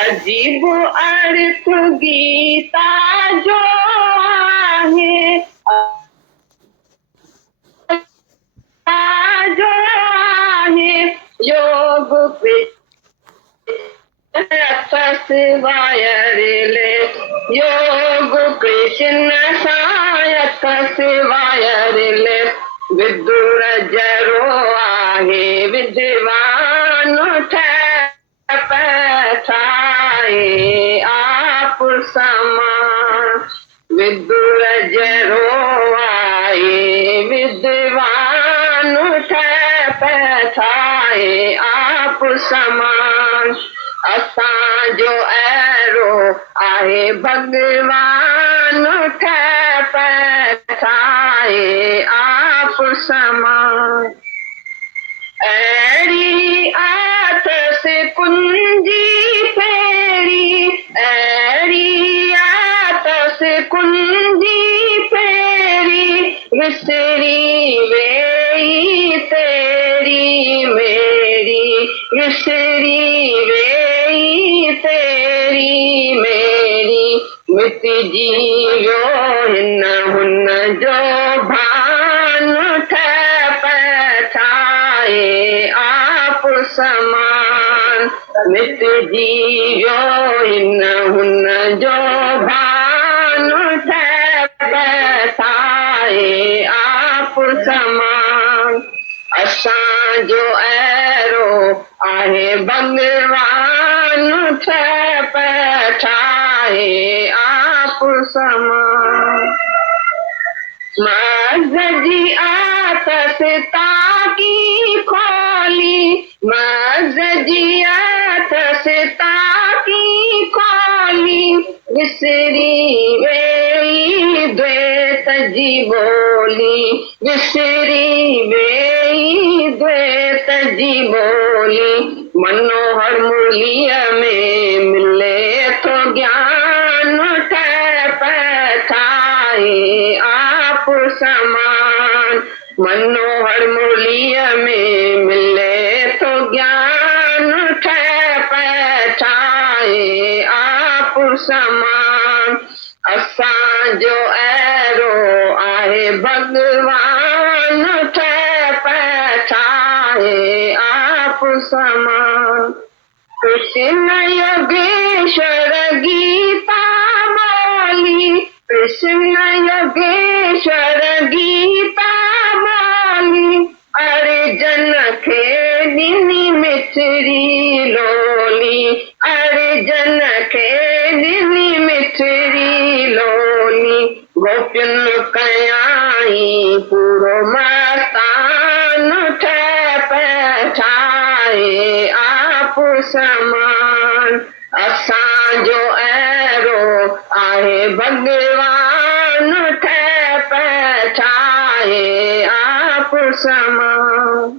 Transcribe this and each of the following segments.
अजीब अर्थ गीता जो आहे, जो आहे योग शिवाय रे योग कृष्ण सायक शिवाय रे विदुर जरो आहे विद्वान पैठाए आप समान विदुर जरो आए विद्वान पैठाए आप समान असां जो एरो आहे भगवान पैठाए आप समान ऐड़ी आतस कुंजी फेरी ऐड़ी आतस कुंजी फेरी विसरी वेई तेरी मेरी विसरी वेई तेरी मेरी मिट जियो हिन हुन जो भान आप समान मिट जियो हिन हुन जो भान बैठाए आप समान असां जो एरो आहे भगवान बैठाए आप समान मज़ जी आतस ताकी खोली मज़ जी आतस ताकी खोली विसरी वेई द्वैत जी बोली विसरी वेई द्वैत जी बोली मनोहर मुरलीअ में मिले तो ज्ञान पैठाए आप समान मनोहर मुरलीअ में मिले तो ज्ञान पैठाए आप समान असां जो एरो आहे भगवान पैठाए आप समान कृष्ण योगेश्वर गीता बोली कृष्ण योगेश्वर गीता बोली अर्जुन खे ॾिनी मिठड़ी लोली अर्जुन खे ॾिनी मिठड़ी लोली गोपियुनि कयाई पूरो मस्तान पैठाए आप समान असां जो एरो आहे भगवान पैठाए आप समान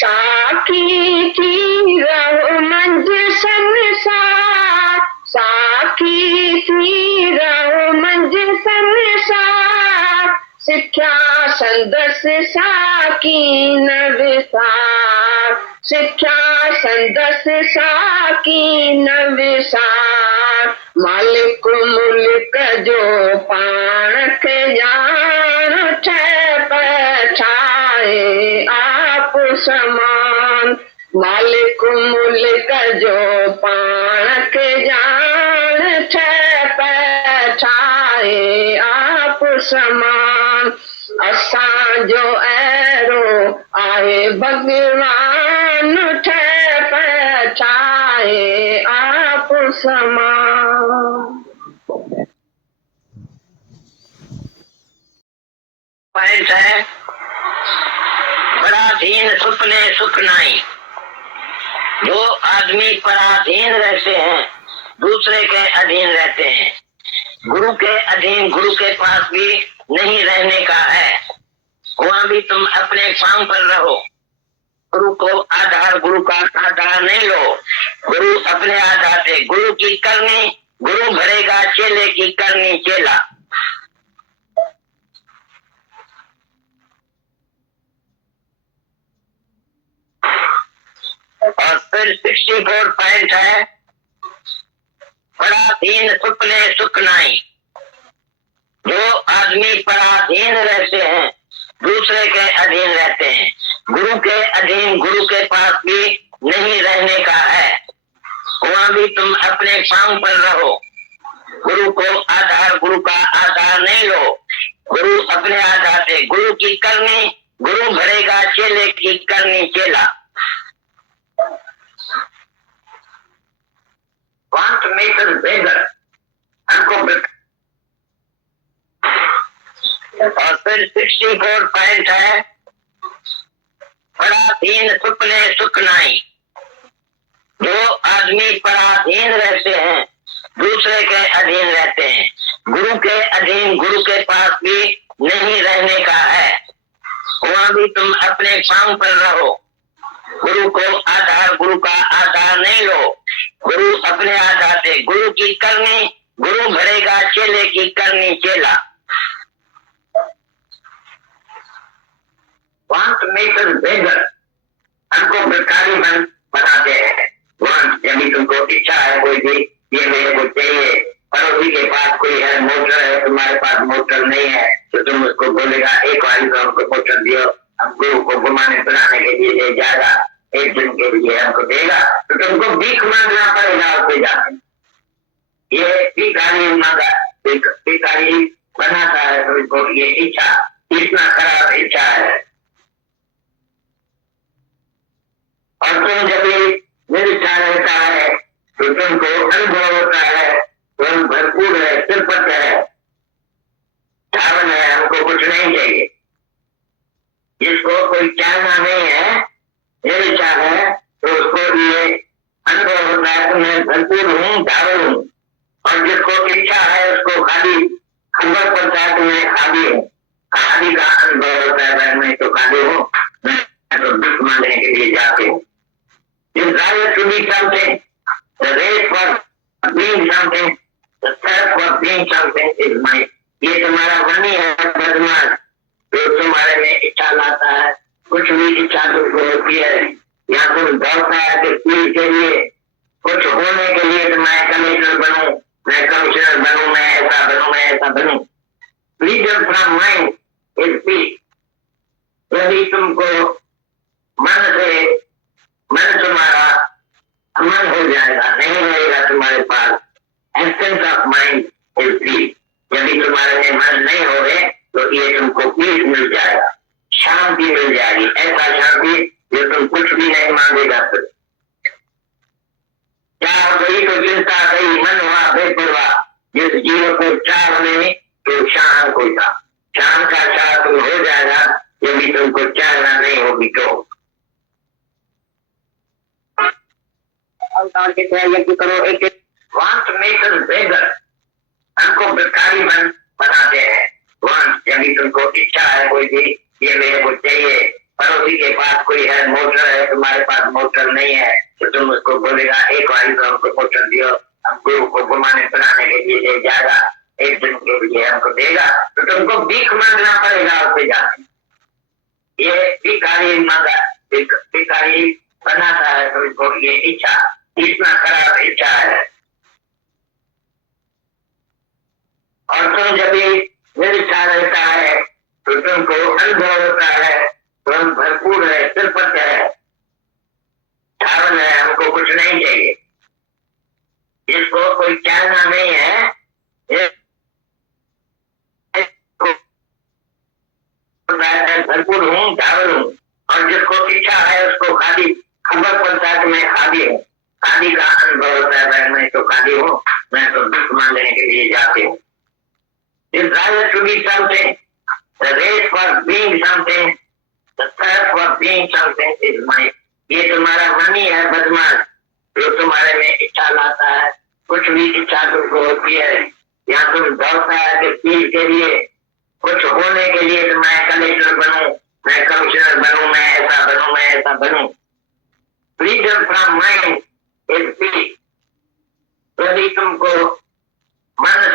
साखी थी रहो मंझ संसार साखी थी रहो मंझ संसार सिख्या संदस साकी न विसार सिख्या संदस साकी न विसार मालिक मुल्क जो पाण खे ॼाण पैठाए आप समान मालिक मुल्क जो पाण खे ॼाण पैठाए आप समान असां जो एरो आहे भगवान पैठाए आप समान पॉइंट है पराधीन सुपने सुख नहीं जो आदमी पराधीन रहते हैं दूसरे के अधीन रहते हैं गुरु के अधीन गुरु के पास भी नहीं रहने का है वहाँ भी तुम अपने पांव पर रहो गुरु को आधार गुरु का आधार नहीं लो गुरु अपने आधार से गुरु की करनी गुरु भरेगा चेले की करनी चेला और फिर 64 पॉइंट है, पराधीन सुपने सुख नाई। जो आदमी पराधीन रहते हैं, दूसरे के अधीन रहते हैं, गुरु के अधीन गुरु के पास भी नहीं रहने का है। वहां भी तुम अपने पांव पर रहो, गुरु को आधार, गुरु का आधार नहीं लो। गुरु अपने आधार से, गुरु की करनी गुरु भरेगा, चेले की करनी चेला। Want to make us beggar, हमको और फिर 64 पॉइंट है, पराधीन सुपने सुख नाई। जो आदमी पराधीन रहते हैं, दूसरे के अधीन रहते हैं, गुरु के अधीन गुरु के पास भी नहीं रहने का है। वहां भी तुम अपने पांव पर रहो, गुरु को आधार, गुरु का आधार नहीं लो। गुरु अपने आधार से, गुरु की करनी गुरु भरेगा, चेले की करनी चेला। Want to make us beggar, हमको भिखारी बनाते हैं। यदि तुमको इच्छा है कोई भी, ये मेरे को चाहिए, पड़ोसी के पास कोई है, मोटर है, तुम्हारे पास मोटर नहीं है, तो तुम उसको बोलेगा एक बार तो हमको मोटर दियो, हम गुरु को घुमाने फिराने के लिए ले जाएगा, एक दिन के लिए हमको देगा, तो तुमको भीख मांगना पड़ेगा उससे जाके। ये भिखारी मांगा, भिखारी बनाता है तुमको, ये इच्छा इतना खराब इच्छा है। और तुम जब निरीक्षा रहता है तो तुमको अनुभव होता है, तुम भरपूर है, सिरपत है, धावन है, हमको कुछ नहीं चाहिए। जिसको कोई चाहना नहीं है, निरीक्षा है, तो उसको ये अनुभव होता है कि मैं भरपूर हूँ, धावन हूँ। और जिसको इच्छा है उसको खाली खबर पड़ता है कि मैं खाली हूँ, खाली का अनुभव होता है, मैं तो खाली हूँ, मैं तो दुख मांगने के लिए जाते हूँ। Desire to be something, the race for being something, the thirst for being something is mine. ये तुम्हारा मनी है बदमाश, जो तुम्हारे में इच्छा लाता है, कुछ भी इच्छा तुमको होती है, या तुम दौड़ता है कि फील के लिए, कुछ होने के लिए तो मैं कमिश्नर बनूं, मैं कमिश्नर बनूं, मैं ऐसा बनूं, मैं ऐसा बनूं। Freedom from mind is peace. यदि तुमको मन तुम्हारा अमन हो जाएगा, नहीं रहेगा तुम्हारे पास, absence of mind is peace. यदि तुम्हारे में मन नहीं हो रहे तो ये तुमको पीस मिल जाएगा, शांति मिल जाएगी, ऐसा शांति जो तुम कुछ भी नहीं मांगेगा। फिर चाह गई तो चिंता गई, मन हुआ बेपरवाह, जिस जीव को चाह नहीं तो शांत होता, शांत का चाह तुम हो जाएगा यदि तुमको चाहना नहीं होगी तो। करो एक want to make us beggar, हमको भिखारी बनाते हैं। यदि तुमको इच्छा है कोई भी, ये मेरे को चाहिए, पड़ोसी के पास कोई है, मोटर है, तुम्हारे पास मोटर नहीं है, तो तुम उसको बोलेगा एक बार तो हमको मोटर दियो, हम गुरु को घुमाने फिराने के लिए ले जाएगा, एक दिन के लिए हमको देगा, तो तुमको भीख मांगना पड़ेगा उससे जाके। ये भिखारी मांगा, भिखारी बनाता है तुमको, ये इच्छा इतना खराब इच्छा है। और तुम जब निरीक्षा रहता है तो तुमको अनुभव होता है, तुम भरपूर है, सिरपत है, धावन है, हमको कुछ नहीं चाहिए। जिसको कोई चाहना नहीं है, भरपूर हूँ, धावन हूँ। और जिसको इच्छा है उसको खाली खबर पड़ता है कि मैं खाली हूँ, खाली का अनुभव होता है, मैं तो खाली हूँ, मैं तो दुख मांगने के लिए जाती हूँ। Desire to be something, the race for being something, the thirst for being something is mine. ये तुम्हारा मनी है बदमाश, जो तुम्हारे में इच्छा लाता है, कुछ भी इच्छा तुमको होती है, या तुम दौड़ता है कि फील के लिए, कुछ होने के लिए तो मैं कलेक्टर बनूं, मैं कमिश्नर बनूं, मैं ऐसा बनूं, मैं ऐसा बनूं। Freedom from mind is peace. यदि तुमको मन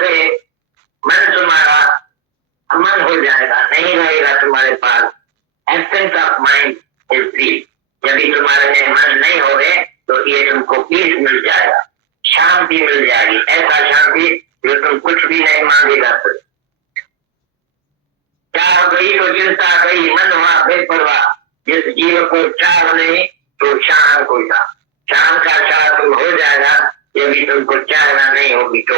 तुम्हारा अमन हो जाएगा, नहीं रहेगा तुम्हारे पास, absence of mind is peace. यदि तुम्हारे मन नहीं होगे तो ये तुमको पीस मिल जाएगा, शांति मिल जाएगी, ऐसा शांति जो तुम कुछ भी नहीं मांगेगा। चाह गई तो चिंता गई, मन हुआ बेपरवाह, जिस जीव को चाह नहीं तो शाह को था, शाम का चाह तुम हो जाएगा यदि तुमको चाहना नहीं होगी तो।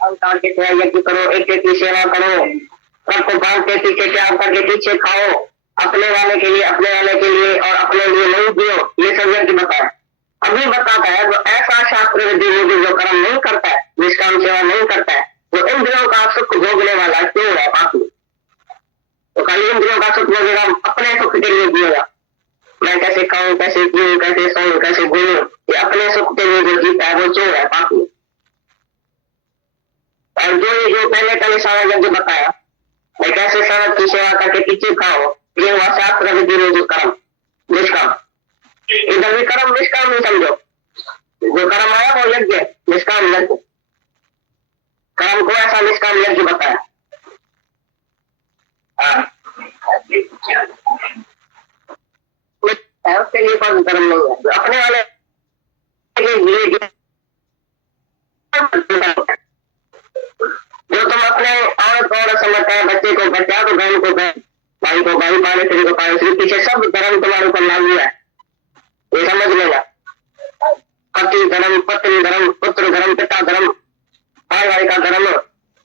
अवतार के यज्ञ करो, एक एक की सेवा करो, सबको बांध के पीछे त्याग करके पीछे खाओ, अपने वाले के लिए, अपने वाले के लिए और अपने लिए नहीं दियो, ये सब यज्ञ बताया। अभी बताता है जो ऐसा शास्त्र विधि जो कर्म नहीं करता है, निष्काम सेवा नहीं करता है, वो इंद्रियों का सुख भोगने वाला क्यों है पापी। तो खाली इंद्रियों का सुख भोगेगा, अपने सुख के लिए जिएगा। मैं कैसे खाऊं, कैसे पीऊं, कैसे सोऊं, कैसे घूमूं, ये अपने सुख के लिए जो जीता है वो चोर है, पापी। और जो पहले का सारा यज्ञ बताया, मैं कैसे सड़क की सेवा करके पीछे खाओ, ये हुआ शास्त्र विधि में जो कर्म निष्काम। इधर भी कर्म निष्काम नहीं समझो, जो कर्म आया वो यज्ञ निष्काम यज्ञ, कर्म को ऐसा निष्काम यज्ञ बताया। उसके लिए कौन कर्म नहीं है, जो अपने वाले जो तुम अपने औरत को औरत समझता है, बच्चे को बच्चा, तो बहन को बहन, भाई को भाई पाले, स्त्री को पाले स्त्री, पीछे सब धर्म तुम्हारे ऊपर लागू है, ये समझ लेगा। पति धर्म, पत्नी धर्म, पुत्र धर्म, पिता धर्म, भाई भाई का धर्म,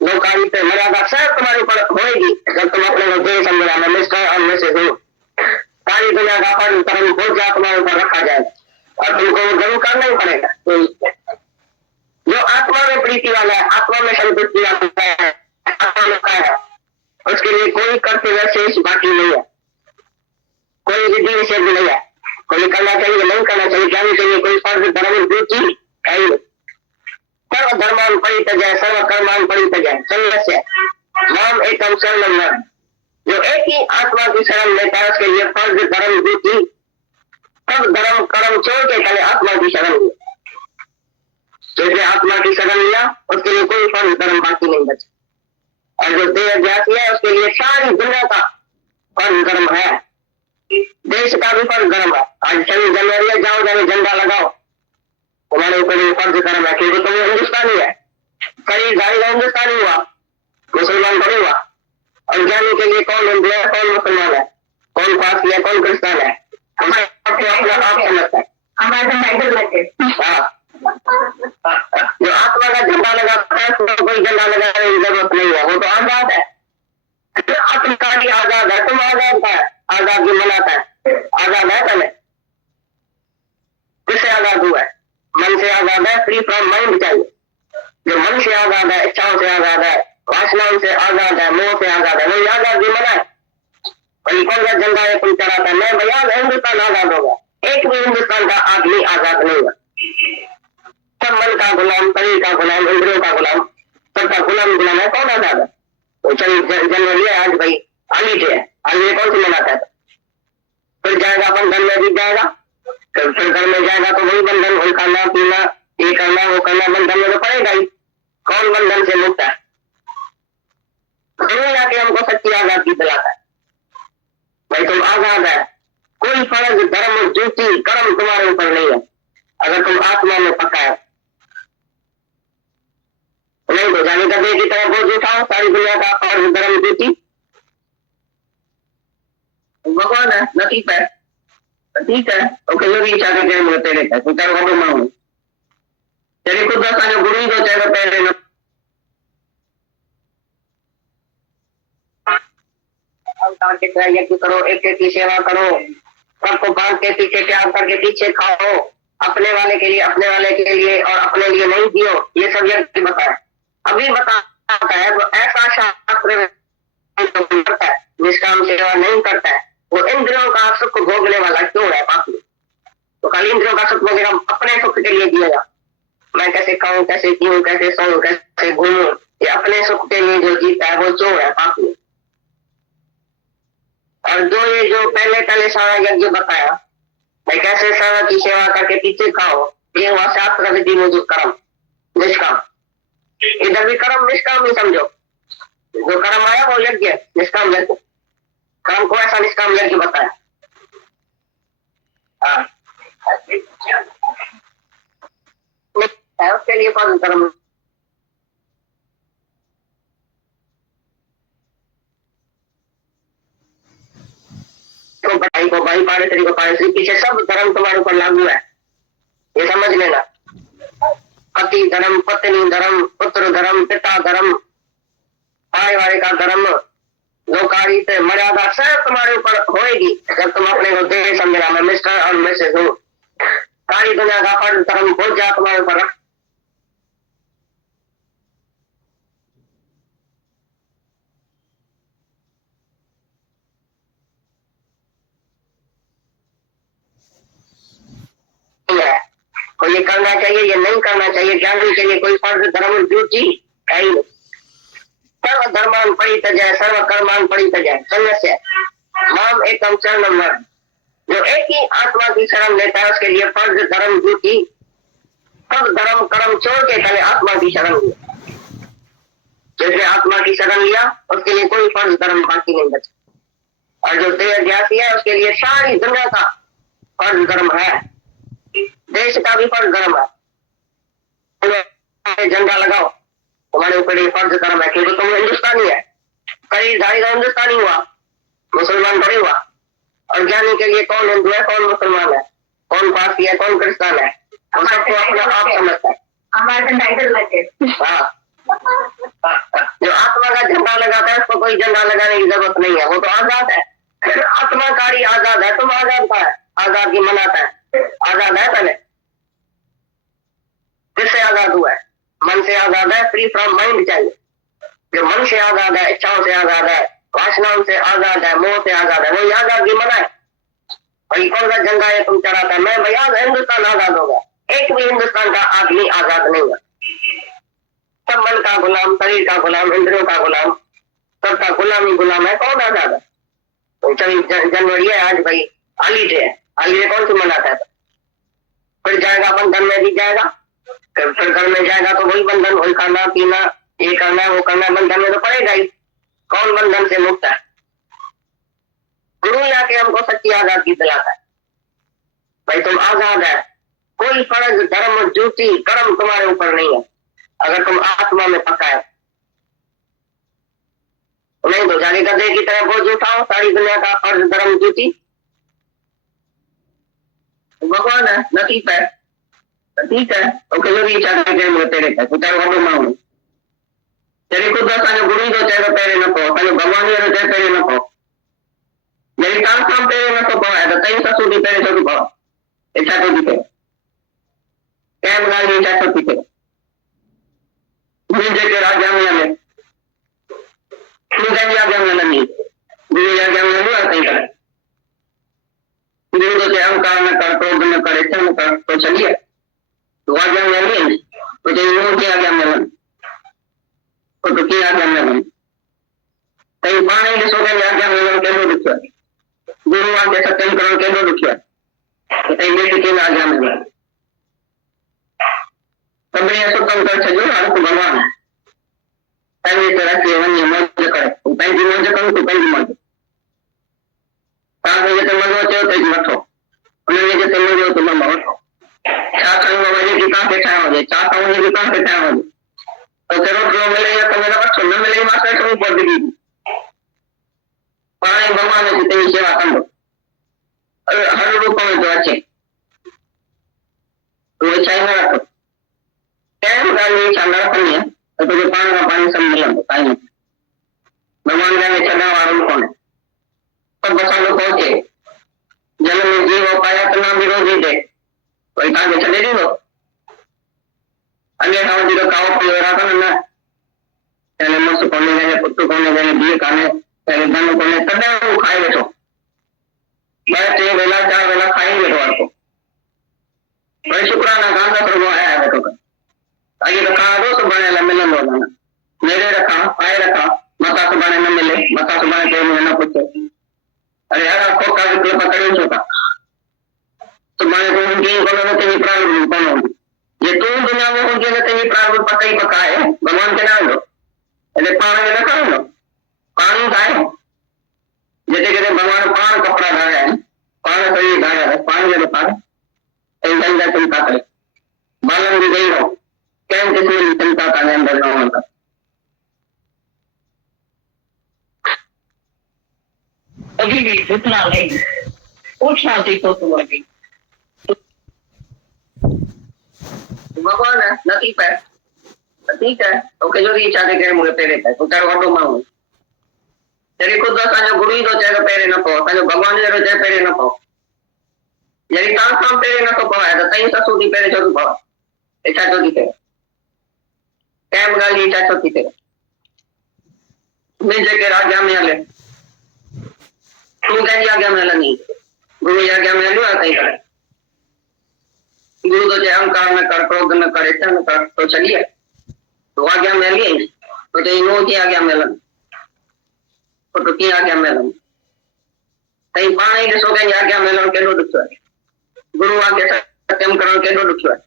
लोकाली पे मर्यादा सब तुम्हारे ऊपर होएगी जब तुम अपने को दे समझा, मैं मिस्टर और मैसेज हूँ। सारी दुनिया का पर धर्म बहुत ज्यादा तुम्हारे ऊपर रखा जाए और तुमको जरूर करना ही पड़ेगा। जो आत्मा में प्रीति वाला है, आत्मा में संतुष्टि वाला है, आत्मा में है, उसके लिए कोई कर्तव्य शेष बाकी नहीं है, कोई विधि निषेध नहीं है, कोई करना चाहिए नहीं करना चाहिए, क्या नहीं चाहिए, कोई फर्ज धर्म ड्यूटी है ही। सर्व धर्मान परित्यज्य सर्व कर्मान परित्यज्य संन्यास्य माम एकम शरणम व्रज। जो एक ही आत्मा की शरण लेता है उसके लिए फर्ज धर्म ड्यूटी सब धर्म कर्म छोड़ के पहले आत्मा की शरण लिया। जैसे आत्मा की शरण लिया उसके लिए कोई फर्ज धर्म बाकी नहीं बचा। और जो देह अध्यासी है उसके लिए सारी दुनिया का फर्ज धर्म है, देश का भी फर्ज धर्म है। आज 26 जनवरी जाओ जाओ झंडा लगाओ, तुम्हारे ऊपर फर्ज धर्म है क्योंकि तुम्हें हिंदुस्तानी है, शरीर जाएगा हिंदुस्तानी हुआ, मुसलमान थोड़ी हुआ। और जाने के लिए कौन हिंदू है, कौन मुसलमान है, कौन पारसी है, कौन क्रिस्तान है, हमारे अपना आप समझता है, हमारे हाँ। जो आत्मा का झंडा लगाता है उसको कोई झंडा लगाने की जरूरत नहीं है, वो तो आजाद है। आत्मकारी आजाद है, तुम आजाद है, आजादी मनाता है, आजाद है पहले किससे आजाद हुआ है, मन से आजाद है, फ्री फ्रॉम माइंड चाहिए। जो मन से आजाद है, इच्छाओं से आजाद है, वासनाओं से आजाद है, मोह से आजाद है, वही आजादी मनाए। वही कौन सा झंडा है तुम चलाता है, मैं भैया हिंदुस्तान आजाद होगा, एक भी हिंदुस्तान का आदमी आजाद नहीं है। सब मन का गुलाम, शरीर का गुलाम, इंद्रियों का गुलाम, सबका गुलाम गुलाम है, कौन आजाद है। तो चलिए जन्म लिया आज भाई आली है, आली कौन सी मनाता है, फिर जाएगा बंधन में भी जाएगा, फिर घर में जाएगा तो वही बंधन, वही खाना पीना, ये करना वो करना, बंधन में तो पड़ेगा ही। कौन बंधन से मुक्त है, दुनिया के हमको सच्ची आजादी दिलाता है। भाई तुम आजाद है, कोई फर्ज धर्म ड्यूटी कर्म तुम्हारे ऊपर नहीं है अगर तुम आत्मा में पक्का है। नहीं तो जाने का की तरह बोझ उठाओ सारी दुनिया का फर्ज धर्म ड्यूटी, भगवान है नसीब है, ठीक है ओके, जो भी इच्छा के मुझे तेरे का तू तेरे को मांगू तेरे खुद का जो गुरु जो तेरे पहले न अवतार के तरह यज्ञ करो, एक एक की सेवा करो, सबको बांध के पीछे त्याग करके पीछे खाओ, अपने वाले के लिए, अपने वाले के लिए और अपने लिए नहीं दियो, ये सब यज्ञ बताया। अभी बताता है वो ऐसा शास्त्र करता है, निष्काम सेवा नहीं करता है, वो इंद्रियों का सुख भोगने वाला क्यों है पापी। तो खाली इंद्रियों का सुख भोगेगा, अपने सुख के लिए दिएगा। मैं कैसे खाऊं, कैसे पीऊं, कैसे सोऊं, कैसे घूमूं, ये अपने सुख के लिए जो जीता है वो चोर है, पापी। और जो पहले सारा यज्ञ बताया, मैं कैसे सारा की सेवा करके पीछे खाओ, ये हुआ शास्त्र विधि में जो कर्म निष्काम। इधर भी कर्म निष्काम नहीं समझो, जो कर्म आया वो यज्ञ निष्काम यज्ञ। काम को ऐसा निष्काम यज्ञ बताया। उसके लिए कौन कर्म को भाई पाड़ेश्वरी को पाड़ेश्वरी पीछे सब धर्म तुम्हारे ऊपर लागू है, ये समझ लेना। पति धर्म, पत्नी धर्म, पुत्र धर्म, पिता धर्म, भाई वाले का धर्म, लोकारी से मर्यादा सब तुम्हारे ऊपर होएगी जब तुम अपने को देह समझना मैं मिस्टर और मिसेज हूँ। सारी दुनिया का फर्ज धर्म भूल जा तुम्हारे ऊपर रख। को ये करना चाहिए, ये नहीं करना चाहिए, क्या नहीं चाहिए, कोई फर्ज धर्म ड्यूटी है ही नहीं। सर्व धर्मान परित्यज्य सर्व कर्मान परित्यज्य संन्यास्य माम एकम शरणम व्रज। जो एक ही आत्मा की शरण लेता है उसके लिए फर्ज धर्म ड्यूटी सब धर्म कर्म छोड़ के पहले आत्मा की शरण लिया। जैसे आत्मा की शरण लिया उसके लिए कोई फर्ज धर्म बाकी नहीं बचा। और जो देह ध्यासी है उसके लिए सारी दुनिया का फर्ज धर्म है, देश का भी फर्ज धर्म है। झंडा लगाओ तुम्हारे ऊपर ये फर्ज धर्म है क्योंकि तुम हिंदुस्तानी है। कई ढाई हिंदुस्तानी हुआ, मुसलमान बड़े हुआ। और ज्ञानी के लिए कौन हिंदू है, कौन मुसलमान है, कौन पारसी है, कौन क्रिस्तान है, वो सबको अपना आप समझता है। हाँ, जो आत्मा का झंडा लगाता है उसको कोई झंडा लगाने की जरूरत नहीं है, वो तो आजाद है। आत्माकारी आजाद है, तुम आजाद का है, आजादी मनाता है, आजाद है पहले। किससे आजाद हुआ है? मन से आजाद है, फ्री फ्रॉम माइंड चाहिए। जो मन से आजाद है, इच्छाओं से आजाद है, वासनाओं से आजाद है, मोह से आजाद है, वही आजादी मनाए। और कौन सा झंडा है तुम चढ़ाता है? मैं भैया हिंदुस्तान आजाद होगा, एक भी हिंदुस्तान का आदमी आजाद नहीं है। सब मन का गुलाम, शरीर का गुलाम, इंद्रियों का गुलाम, सबका गुलामी गुलाम है। कौन आजाद है? तो 24 जनवरी है आज भाई, हाली डे है। हाली डे कौन सी मनाता है? फिर जाएगा बंधन में भी जाएगा, फिर घर में जाएगा तो वही बंधन, वही खाना पीना, ये करना वो करना, बंधन में तो पड़ेगा ही। कौन बंधन से मुक्त है? गुरु आके हमको सच्ची आजादी दिलाता है। भाई तुम आजाद है, कोई फर्ज धर्म ड्यूटी कर्म तुम्हारे ऊपर नहीं है अगर तुम आत्मा में पक्का है। नहीं तो जाके गधे की तरह बोझ उठाओ सारी दुनिया का फर्ज धर्म ड्यूटी। भगवान है, नसीब है, ठीक है। ओके जो भी इच्छा करे तेरे का उतार वालों मांगो तेरे को दस आने गुरु जो चाहे पेरे न को आने भगवान ये चाहे पेरे न को मेरी काम पेरे न को है तो कई ससुर भी पेरे ससुर भाव इच्छा तो दिखे कैम गाल इच्छा तो दिखे मुझे के राज्य में हमें मुझे भी आज्ञा में नहीं मुझे आज्ञा में नहीं आता ही करे गुरु तो चाहे अहंकार न कर क्रोध न कर इच्छा न कर तो चलिए तो आज्ञा में नहीं तो जो की आज्ञा में नहीं तो क्या आज्ञा में कई पाने के सोचे आज्ञा में केलो दुखिया गुरु आज्ञा सत्यम करो केलो दुखिया तो कई बेटी के आज्ञा में सबने सुतम कर छजो और तो भगवान है तभी तरह के वन्य मौज करे पैंती मौज करो तो पैंती मौज ताकि जैसे मनो चाहो तो मतो उन्होंने जैसे मनो तो मनो मतो चाह करूंगा वजह की कहाँ पे छाया हो जाए चाहता हूँ ये कहाँ पे छाया हो जाए तो चलो जो मिलेगा तो मेरा बच्चों न मिलेगी मास्टर शुरू कर देगी पानी भगवान ने जितनी सेवा कर लो हर रूप में जो अच्छे तो वो चाहे ना रखो कैम गाली इच्छा न रखनी है तो तुझे पानी का पानी सब मिला पाई नहीं भगवान का चढ़ा वाला कौन है सब बसा लो पहुंचे जन्म में जीव हो पाया तो नाम विरोधी दे कोई कहा के चले दी वो अन्य ठाव जी काव पीवरा था ना पहले मस्त कोने गए पुत्र कोने गए दिए काने पहले धन कोने तब वो खाए बैठो बस ये वेला 4 वेला खाई बैठो आपको बड़े शुक्राना गांधा प्रभु आया है बैठो का आगे रखा दो सब बने ला मिलन हो जाना मेरे रखा पाए रखा मता सुबाने न मिले मता सुबाने कोई मुझे न पूछे अरे यार आपको का भी पकड़े छोटा सुबाने को उनकी कोने में तेरी प्राण कौन होगी ये तुम दुनिया में उनके लिए तेरी प्राण पक्का ही पक्का है भगवान के नाम लो अरे पानी न खाओ ना पानी खाए जैसे कहते भगवान पान कपड़ा धारे हैं, पान शरीर धारे है, पान के पान इंद्रिय चिंता करे बालन भी गई हो કેમ કે કોઈ चिंता का अंदर न होता। अभी भी जितना नहीं पूछना थी तो तुम अभी भगवान है नथी पे ठीक है ओके जो इच्छा थे के मुझे पेरे पे तो तारो वडो मांगो तेरी खुद असांजो गुरु ई तो चए पेरे न पो असांजो भगवान जो चए पेरे न पो यदि तां सां पेरे न तो पवाए तो तई ससु दी पेरे जो पवा इच्छा जो दी पे कैम गाली इच्छा जो दी पे मैं जेके राजा में हले तू कहीं आज्ञा में हलनी गुरु आज्ञा में हलो तई करे गुरु तो जे अहंकार न कर क्रोध न कर इच्छा न कर तो चलिए तो आज्ञा में हली तो जे नो की आज्ञा में हलन तो की आज्ञा में हलन तई पाण ही ॾिसो कंहिंजी आज्ञा में हलण केॾो ॾुखियो आहे गुरु आज्ञा सत्यम करण केॾो ॾुखियो आहे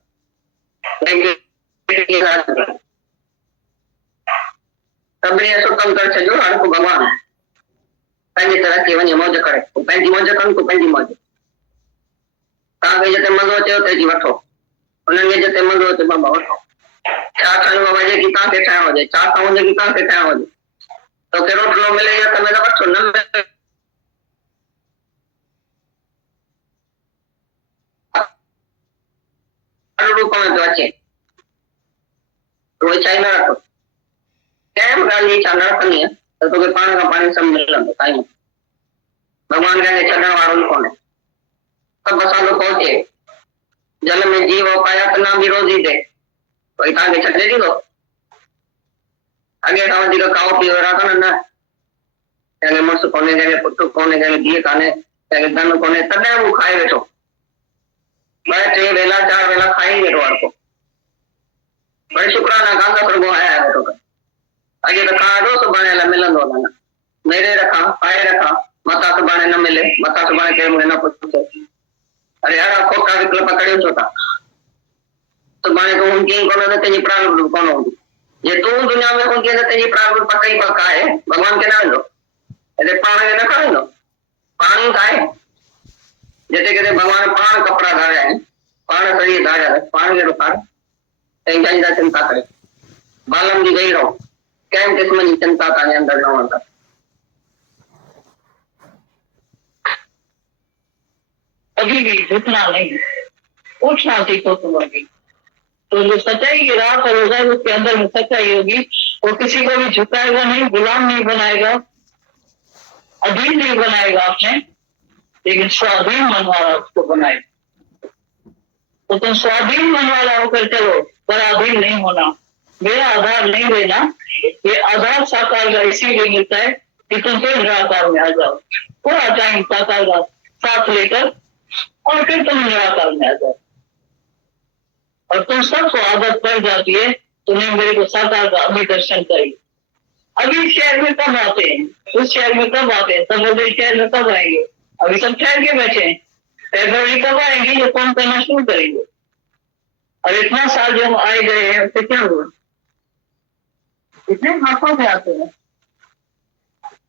सभिनी सुतम करे छॾियो हर को भॻवान पंहिंजी तरह की वञे मौज करे पंहिंजी मौज कनि को पंहिंजी मौज तव्हांखे जिते मज़ो अचे उते जी वठो उन्हनि खे जिते मज़ो अचे बाबा वठो छा ठाहिणो हुजे की तव्हांखे ठाहिणो हुजे छा खाइणो हुजे की तव्हांखे ठाहिणो हुजे तोखे रोटलो मिले या त में वठो न मिले रूप में तो अचे तो इच्छा ही न रखो कंहिं बि ॻाल्हि जी इच्छा न रखंदी आहे त तोखे पाण खां पाण सभु मिलंदो साईं भॻवान कंहिंखे छॾण वारो ई कोन्हे सब असांजो पहुचे जल में जीव पाया त ना बि रोज़ी दे कोई तव्हांखे छॾे ॾींदो अॻे खां वधीक खाओ पीओ अहिड़ा कोन न कंहिंखे मुड़ुसु कोन्हे कंहिंखे पुटु कोन्हे कंहिंखे धीउ कान्हे कंहिंखे धन कोन्हे तॾहिं हू खाए वेठो ॿ टे वेला चार वेला खाई वेठो हर को वरी शुक्राना गांगा प्रभु आया वेठो कर अॻे त खाधो सुभाणे लाइ मिलंदो न मेरे रखां पाए रखां मथां सुभाणे न मिले मथां सुभाणे केरु मूंखे न पुछे अरे यार खोटा विकल्प करियो छो था सुभाणे तूं हूंदी कोन त तुंहिंजी प्रारब्ध कोन हूंदी जे तूं दुनिया में हूंदी त तुंहिंजी प्रारब्ध पक ई पक आहे भॻवान खे न वेंदो हिते पाण खे न खाईंदो पाण ई खाए जिते किथे भॻवान पाण कपिड़ा धारिया आहिनि पाण शरीर धारिया आहे पाण खे ॾुखार कंहिं कंहिंजी चिंता करे बालम जी गई रहो कंहिं क़िस्म जी चिंता तव्हांजे अंदर न वणंदा अभी भी जितना नहीं पूछना थी तो तुम अभी तो जो सच्चाई की राह पर होगा उसके अंदर में सच्चाई होगी वो किसी को भी झुकाएगा नहीं गुलाम नहीं बनाएगा अधीन नहीं बनाएगा आपने लेकिन स्वाधीन मन वाला उसको बनाएगा तो तुम स्वाधीन मन वाला होकर चलो पर अधीन नहीं होना मेरा आधार नहीं लेना ये आधार साकार का इसीलिए मिलता है कि तुम फिर निराकार में आ जाओ पूरा टाइम साकार का साथ लेकर और फिर तुम निराकार में आ जाओ और तुम सबको आदत पड़ जाती है तुम्हें मेरे को साकार का अभी दर्शन करी अभी शहर में कब आते हैं उस शहर में कब आते हैं सब बोलते शहर में कब आएंगे अभी सब ठहर के बैठे हैं फरवरी कब आएंगे ये फोन करना शुरू करेंगे और इतना साल जो हम आए गए हैं उससे क्या हुआ इतने हाथों से आते हैं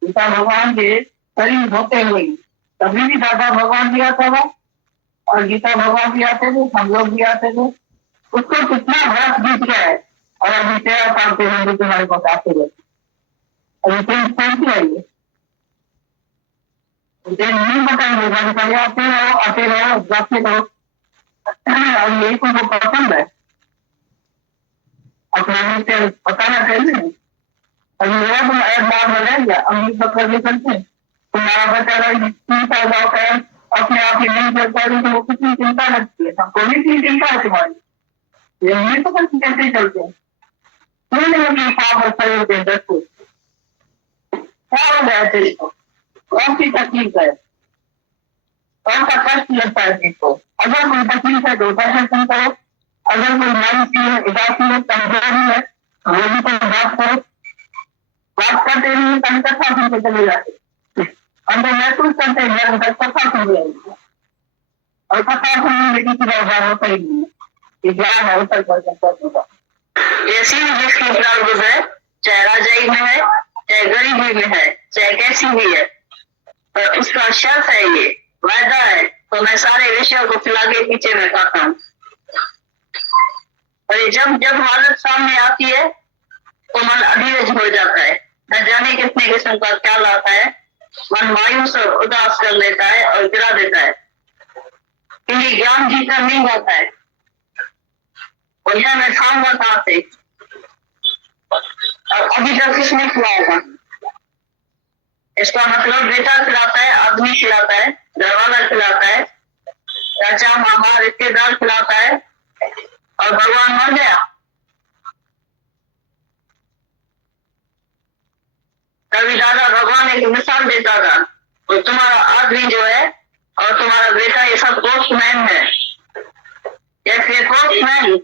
गीता भगवान के शरीर होते हुए तभी भी दादा भगवान भी आता था और गीता भगवान भी आते थे हम लोग भी आते थे उसको कितना वर्ष बीत गया है और अभी 13 साल के हिंदू तुम्हारे पास आते रहते अभी प्रिंस पहुंच आइए नहीं बताएंगे जानकारी आते रहो जाते रहो और यही तुमको पसंद है अपना बताना चाहिए अभी मेरा तुम ऐप बार हो जाएगा अमीर पकड़ ले करते तुम्हारा बच्चा 3 साल का होता है अपने आप ही नहीं चल पा रही तो वो कितनी चिंता लगती है हमको भी इतनी चिंता है तुम्हारी ये नहीं पता कैसे चलते हैं क्यों नहीं अपने पाप और शरीर के अंदर को क्या हो गया तेरे को कौन सी तकलीफ है कौन सा कष्ट लगता है जिसको अगर कोई तकलीफ है तो दर्शन करो अगर कोई मानसी है उदासी है कमजोरी है वो भी कोई बात करो बात करते नहीं कभी कथा सुनते चले जाते अंदर महसूस करते हैं कथा सुन रहे और कथा सुनने की व्यवहार होता ही नहीं है ज्ञान है उत्तर होगा ऐसी भी जिसकी प्रारब्ध है चाहे राजाई में है चाहे गरीबी में है चाहे कैसी भी है और उसका शर्त है, ये वायदा है, तो मैं सारे विषयों को खिला के पीछे में खाता हूँ। और जब जब हालत सामने आती है तो मन अधीरज हो जाता है, न जाने कितने किस्म का ख्याल आता है, मन मायूस और उदास कर लेता है और गिरा देता है, क्योंकि ज्ञान जीता नहीं जाता है। और यह मैं खाऊंगा कहाँ से, और अभी तक किसने खिलाया था? इसका मतलब बेटा खिलाता है, आदमी खिलाता है, घरवाला खिलाता है, चाचा मामा रिश्तेदार खिलाता है, और भगवान मर गया। कभी दादा भगवान एक मिसाल देता था, और तुम्हारा आदमी जो है और तुम्हारा बेटा ये सब पोस्टमैन है। जैसे पोस्टमैन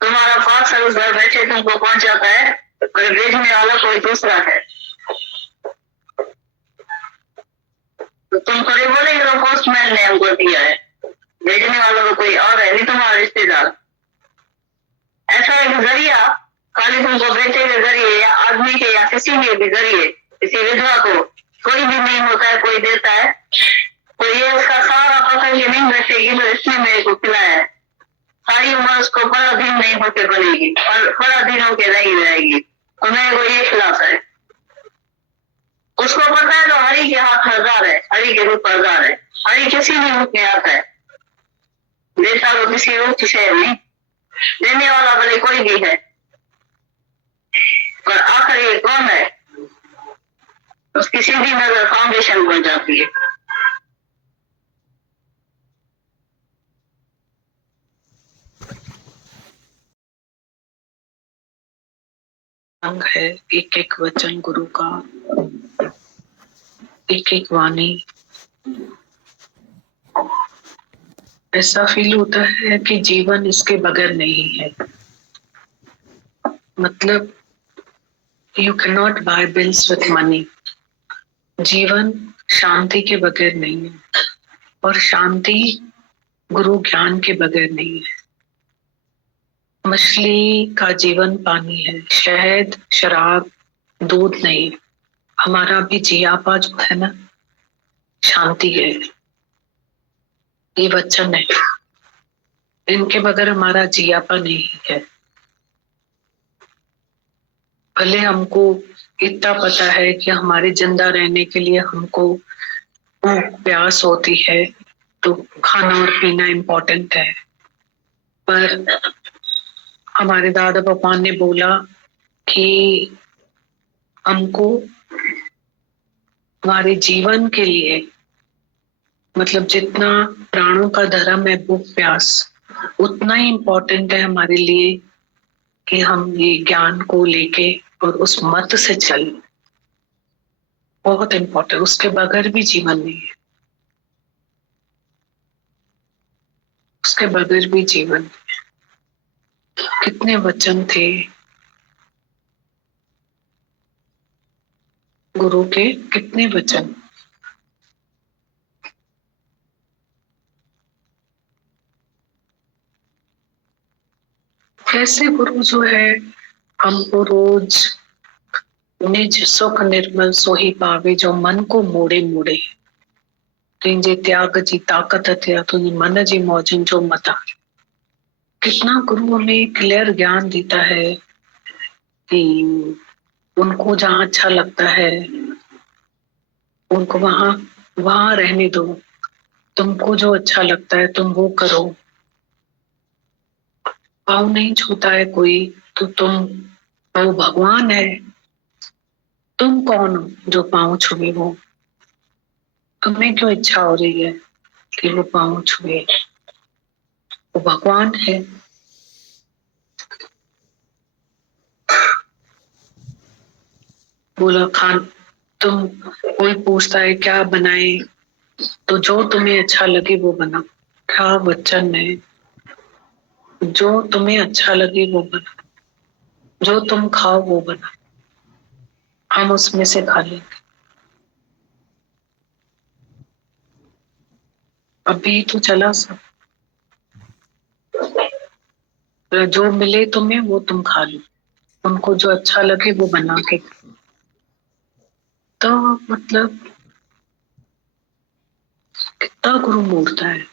तुम्हारा पार्सल घर बैठे तुमको पहुंचाता है, और भेजने वाला कोई दूसरा है, तो तुम थोड़ी बोलेंगे तो पोस्टमैन ने हमको दिया है, भेजने वाला तो कोई और है, नहीं तुम्हारा रिश्तेदार। ऐसा एक जरिया खाली तुमको बेटे के जरिए या आदमी के या किसी के भी जरिए, किसी विधवा को कोई भी नहीं होता है, कोई देता है, तो ये उसका सारा पकड़ के नहीं बैठेगी, तो इसने मेरे को खिलाया है, सारी उम्र उसको पराधीन नहीं होकर बनेगी, पराधीन होकर नहीं रहेगी, तो मेरे को ये खिलाता है। उसको पता है तो हरि के हाथ हजार है, हरि के रूप हजार है, हरि किसी भी रूप में आता है, देता तो किसी रूप से नहीं, देने वाला भले कोई भी है, पर आखिर ये कौन है, उसकी सीधी नजर फाउंडेशन बन जाती है। अंग है एक एक वचन गुरु का, एक एक वाणी। ऐसा फील होता है कि जीवन इसके बगैर नहीं है। मतलब you can not buy bills with money. जीवन शांति के बगैर नहीं है, और शांति गुरु ज्ञान के बगैर नहीं है। मछली का जीवन पानी है, शहद शराब दूध नहीं। हमारा भी जियापा जो है ना, शांति है, ये वचन है, इनके बगैर हमारा जियापा नहीं है। भले हमको इतना पता है कि हमारे जिंदा रहने के लिए हमको प्यास होती है, तो खाना और पीना इम्पोर्टेंट है, पर हमारे दादा पापा ने बोला कि हमको हमारे जीवन के लिए, मतलब जितना प्राणों का धर्म है भूख प्यास, उतना ही इम्पोर्टेंट है हमारे लिए कि हम ये ज्ञान को लेके और उस मत से चलें। बहुत इम्पोर्टेंट, उसके बगैर भी जीवन नहीं है, उसके बगैर भी जीवन। कितने वचन थे गुरु के, कितने वचन। कैसे गुरु जो है हमको रोज निज सुख निर्मल सोही पावे, जो मन को मोड़े मोड़े। तुझे त्याग जी ताकत थिया, तुझे मन जी मौजन जो मता। कितना गुरु हमें क्लियर ज्ञान देता है कि उनको जहाँ अच्छा लगता है उनको वहां वहां रहने दो, तुमको जो अच्छा लगता है तुम वो करो। पाँव नहीं छूता है कोई तो तुम, वो भगवान है, तुम कौन हो जो पाँव छुए वो। तुम्हें क्यों इच्छा हो रही है कि वो पाँव छुए, वो भगवान है। बोला खान, तुम, कोई पूछता है क्या बनाए, तो जो तुम्हें अच्छा लगे वो बनाओ। क्या वचन है, जो तुम्हें अच्छा लगे वो बनाओ, जो तुम खाओ वो बनाओ, हम उसमें से खा लेंगे। अभी तो चला सब, जो मिले तुम्हें वो तुम खा लो, उनको जो अच्छा लगे वो बना के। तो मतलब कितना गुरु मोड़ता है,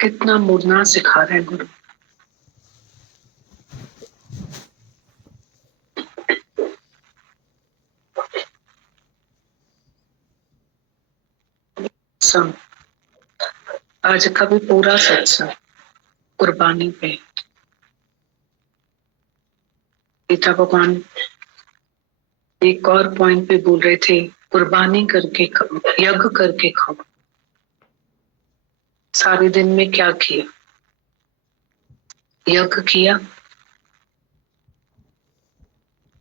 कितना मुड़ना सिखा रहे हैं गुरु। सत्संग, आज का भी पूरा सत्संग कुर्बानी पे। गीता भगवान एक और पॉइंट पे बोल रहे थे, कुर्बानी करके खाओ, यज्ञ करके खाओ। सारे दिन में क्या किया? यज्ञ किया,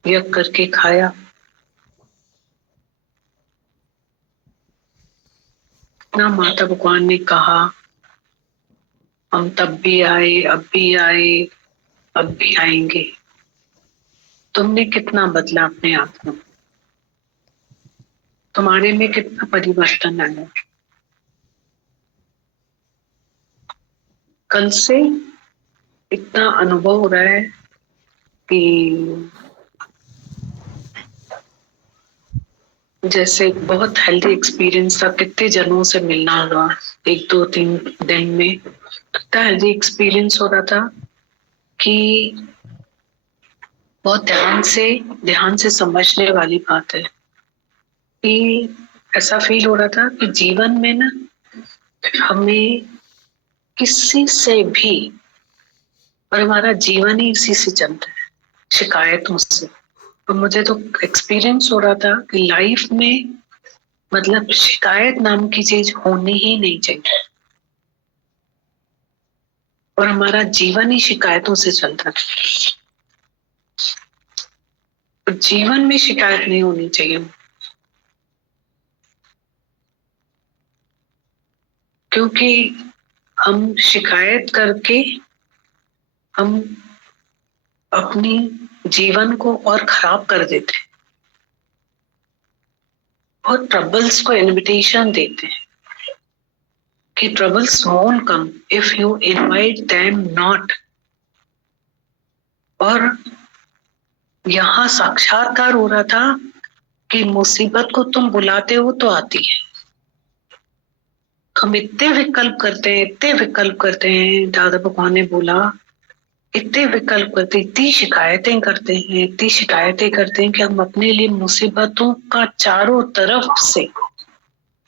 यज्ञ करके खाया। ना माता भगवान ने कहा हम तब भी आए, अब भी आए, अब भी आएंगे। तुमने कितना बदला अपने आप को, तुम्हारे में कितना परिवर्तन आया। कल से इतना अनुभव हो रहा है कि जैसे बहुत हेल्दी एक्सपीरियंस था। कितने जनों से मिलना हुआ 1-2-3 दिन में, इतना हेल्दी एक्सपीरियंस हो रहा था कि बहुत ध्यान से समझने वाली बात है कि ऐसा फील हो रहा था कि जीवन में ना हमें किसी से भी, और हमारा जीवन ही इसी से चलता है, शिकायतों से। तो मुझे तो एक्सपीरियंस हो रहा था कि लाइफ में मतलब शिकायत नाम की चीज होनी ही नहीं चाहिए, और हमारा जीवन ही शिकायतों से चलता था। तो जीवन में शिकायत नहीं होनी चाहिए, क्योंकि हम शिकायत करके हम अपनी जीवन को और खराब कर देते और ट्रबल्स को इनविटेशन देते हैं कि troubles won't come if you invite them not. और यहाँ साक्षात्कार हो रहा था कि मुसीबत को तुम बुलाते हो तो आती है। हम इतने विकल्प करते हैं, इतने विकल्प करते हैं। दादा भगवान ने बोला इतने विकल्प करते, इतनी शिकायतें करते हैं, इतनी शिकायतें करते हैं कि हम अपने लिए मुसीबतों का चारों तरफ से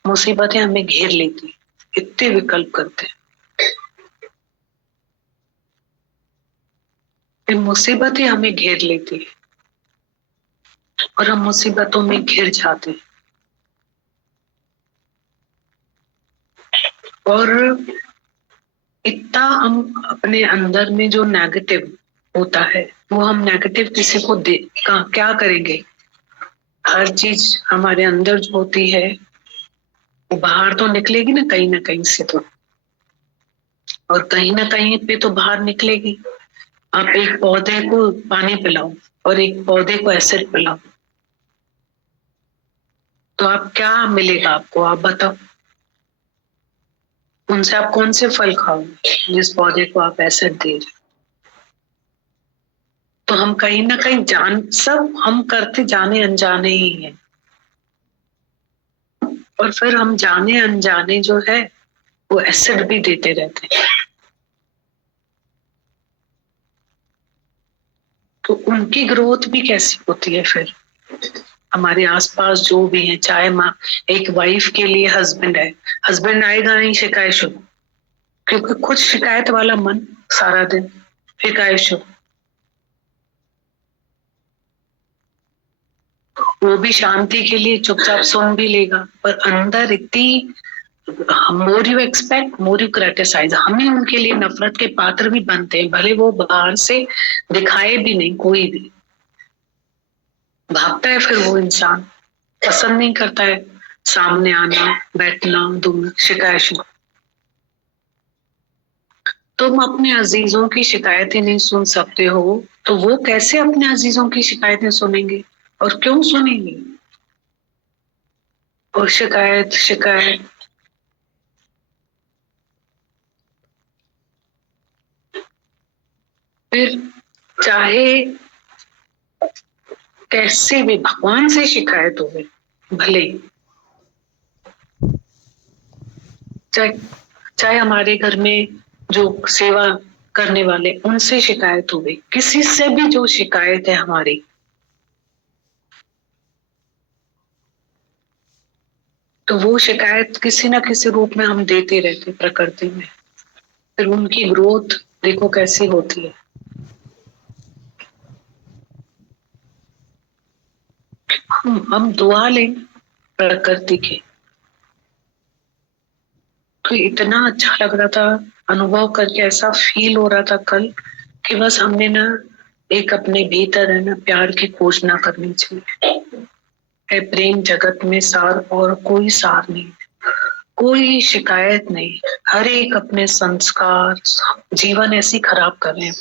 मुसीबतें हमें घेर लेती। इतने विकल्प करते हैं, मुसीबतें हमें घेर लेती और हम मुसीबतों में घिर जाते। और इतना हम अपने अंदर में जो नेगेटिव होता है वो हम नेगेटिव किसी को क्या करेंगे। हर चीज हमारे अंदर जो होती है वो बाहर तो निकलेगी ना कहीं से तो, और कहीं ना कहीं पे तो बाहर निकलेगी। आप एक पौधे को पानी पिलाओ और एक पौधे को एसिड पिलाओ तो आप क्या मिलेगा आपको, आप बताओ। उनसे आप कौन से फल खाओगे जिस पौधे को आप एसिड दे रहे। तो हम कहीं ना कहीं सब हम करते जाने अनजाने ही हैं, और फिर हम जाने अनजाने जो है वो एसिड भी देते रहते हैं। तो उनकी ग्रोथ भी कैसी होती है फिर। हमारे आसपास जो भी है, चाहे माँ एक वाइफ के लिए हस्बैंड है, हस्बैंड आएगा नहीं शिकायत शुरू, क्योंकि खुद शिकायत वाला मन सारा दिन शिकायत शुरू। वो भी शांति के लिए चुपचाप सुन भी लेगा, पर अंदर इतनी more you expect more you criticise, हमें उनके लिए नफरत के पात्र भी बनते हैं, भले वो बाहर से दिखाए भी नहीं। कोई भी भागता है फिर वो इंसान, पसंद नहीं करता है सामने आना, बैठना, दूर शिकायत शुरू। तुम अपने अजीजों की शिकायतें नहीं सुन सकते हो तो वो कैसे अपने अजीजों की शिकायतें सुनेंगे, और क्यों सुनेंगे। और शिकायत शिकायत फिर चाहे कैसे भी भगवान से शिकायत हो, भले चाहे चाहे हमारे घर में जो सेवा करने वाले उनसे शिकायत हो गई, किसी से भी जो शिकायत है हमारी, तो वो शिकायत किसी ना किसी रूप में हम देते रहते प्रकृति में, फिर उनकी ग्रोथ देखो कैसी होती है। हम दुआ लें प्रकृति के, तो इतना अच्छा लग रहा था अनुभव करके, ऐसा फील हो रहा था कल कि बस हमने ना एक अपने भीतर है ना प्यार की खोज ना करनी चाहिए। है प्रेम जगत में सार और कोई सार नहीं, कोई शिकायत नहीं, हर एक अपने संस्कार जीवन ऐसी खराब कर रहे हैं।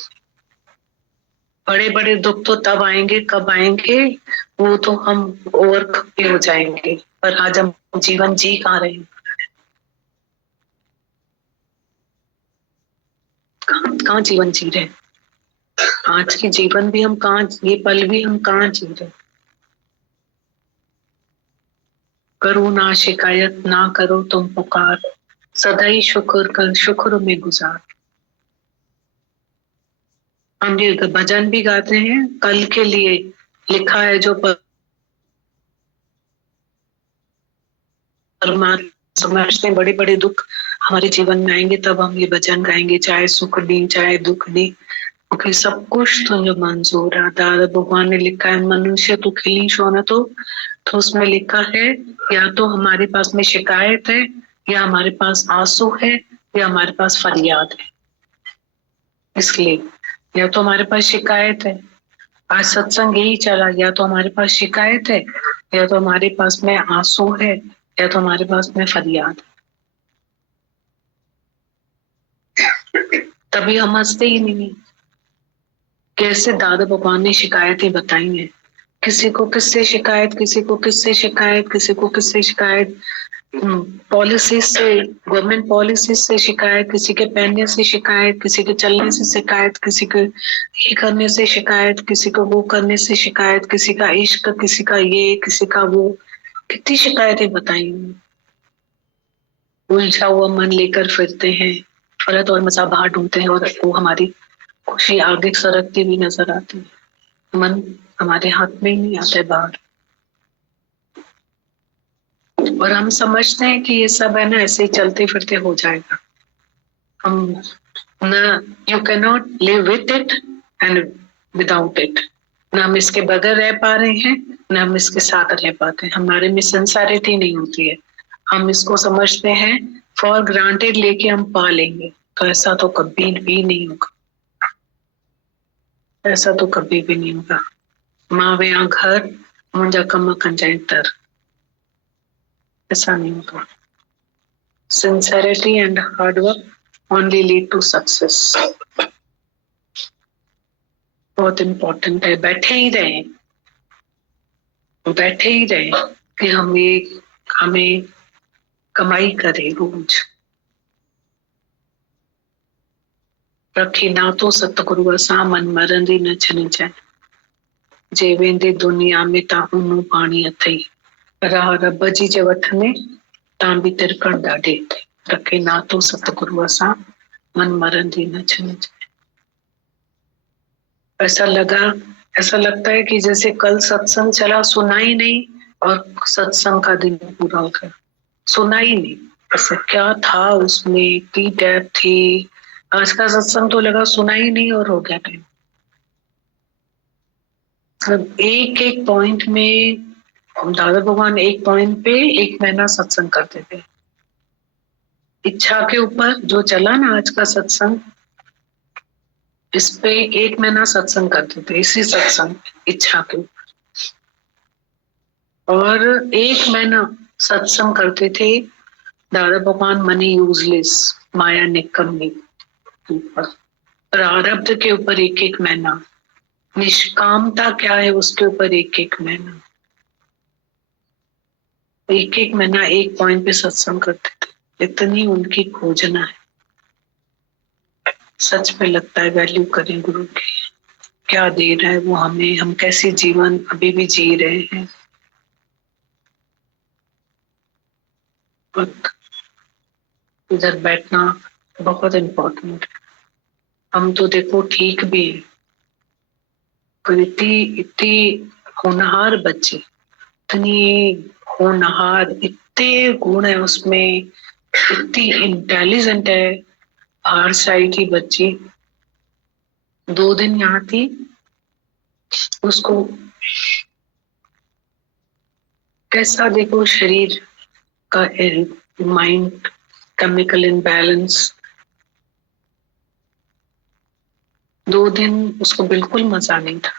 बड़े बड़े दुख तो तब आएंगे कब आएंगे, वो तो हम ओवरकम हो जाएंगे, पर आज हम जीवन जी कहाँ रहे हैं, कहाँ जीवन जी रहे हैं। आज के जीवन भी हम कहाँ, ये पल भी हम कहाँ जी रहे हैं। करो ना शिकायत ना करो तुम पुकार, सदा ही शुक्र कर शुक्र में गुजार। हम ये भजन भी गाते हैं, कल के लिए लिखा है जो परमात्मा समझते हैं। बड़े बड़े दुख हमारे जीवन में आएंगे तब हम ये भजन गाएंगे, चाहे सुख दी चाहे दुख दी, क्योंकि सब कुछ तुझे मंजूर है। दादा भगवान ने लिखा है मनुष्य तू खिली शोना, तो उसमें लिखा है या तो हमारे पास में शिकायत है, या हमारे पास आंसू है, या हमारे पास फरियाद है। इसलिए या तो हमारे पास शिकायत है, आज सत्संग यही चला, या तो हमारे पास शिकायत है, या तो हमारे पास में आंसू है, या तो हमारे पास में फरियाद। तभी हम हंसते ही नहीं। कैसे दादा भगवान ने शिकायतें बताई हैं, किसी को किससे शिकायत, किसी को किससे शिकायत, किसी को किससे शिकायत, पॉलिसी से, गवर्नमेंट पॉलिसी से शिकायत, किसी के पहनने से शिकायत, किसी के चलने से शिकायत, किसी के ये करने से शिकायत, किसी को वो करने से शिकायत, किसी का इश्क, किसी का ये, किसी का वो, कितनी शिकायतें बताई। उलझा हुआ मन लेकर फिरते हैं, फरत और मजा बाहर ढूंढते हैं, और वो हमारी खुशी आगे सरकती हुई नजर आती है। मन हमारे हाथ में ही नहीं आता है बाहर, और हम समझते हैं कि ये सब है ना ऐसे ही चलते फिरते हो जाएगा। हम ना, you can not live with it and without it, ना हम इसके बगैर रह पा रहे हैं, ना हम इसके साथ रह पाते हैं। हमारे में सिंसियरिटी नहीं होती है, हम इसको समझते हैं फॉर ग्रांटेड लेके हम पा लेंगे, तो ऐसा तो कभी भी नहीं होगा, ऐसा तो कभी भी नहीं होगा। माँ वे घर मुंजा कम कंजाइतर, ऐसा नहीं होगा। Sincerity and hard work only lead to success. बहुत इंपॉर्टेंट है, बैठे ही रहे कि हमें कमाई करे रोज। रखी ना तो सतगुरु असा मन मरंदी न छन जाए, जे वेंदे दुनिया में ता उन्नू पानी अथई, राह रब जी जे वठ में ता भी तिरकण ॾाढे। रखे ना तो सतगुरु असा मन मरंदी न छन जाए। ऐसा लगता है कि जैसे कल सत्संग चला, सुना ही नहीं, और सत्संग का दिन पूरा हो गया, सुना ही नहीं। ऐसा क्या था उसमें, इतनी डेप्थ थी। आज का सत्संग तो लगा सुना ही नहीं और हो गया टाइम। एक एक पॉइंट में दादा भगवान एक पॉइंट पे 1 महीना सत्संग करते थे। इच्छा के ऊपर जो चला ना आज का सत्संग, इस पे 1 महीना सत्संग करते थे, इसी सत्संग इच्छा के ऊपर, और 1 महीना सत्संग करते थे दादा भगवान मनी यूजलेस, माया निकम्मी ऊपर, प्रारब्ध के ऊपर 1 महीना, निष्कामता क्या है उसके ऊपर 1 महीना, 1 महीना एक पॉइंट पे सत्संग करते थे। इतनी उनकी खोजना है। सच में लगता है वैल्यू करें गुरु की, क्या दे रहा है वो हमें, हम कैसे जीवन अभी भी जी रहे हैं। इधर बैठना बहुत इम्पोर्टेंट है। हम तो देखो ठीक भी है, पर इतनी इतनी होनहार बच्चे, इतनी होनहार, इतने गुण है उसमें, इतनी इंटेलिजेंट है। बाहर साइड की बच्ची 2 दिन यहाँ थी, उसको कैसा देखो शरीर का माइंड केमिकल इम्बैलेंस, 2 दिन उसको बिल्कुल मजा नहीं था,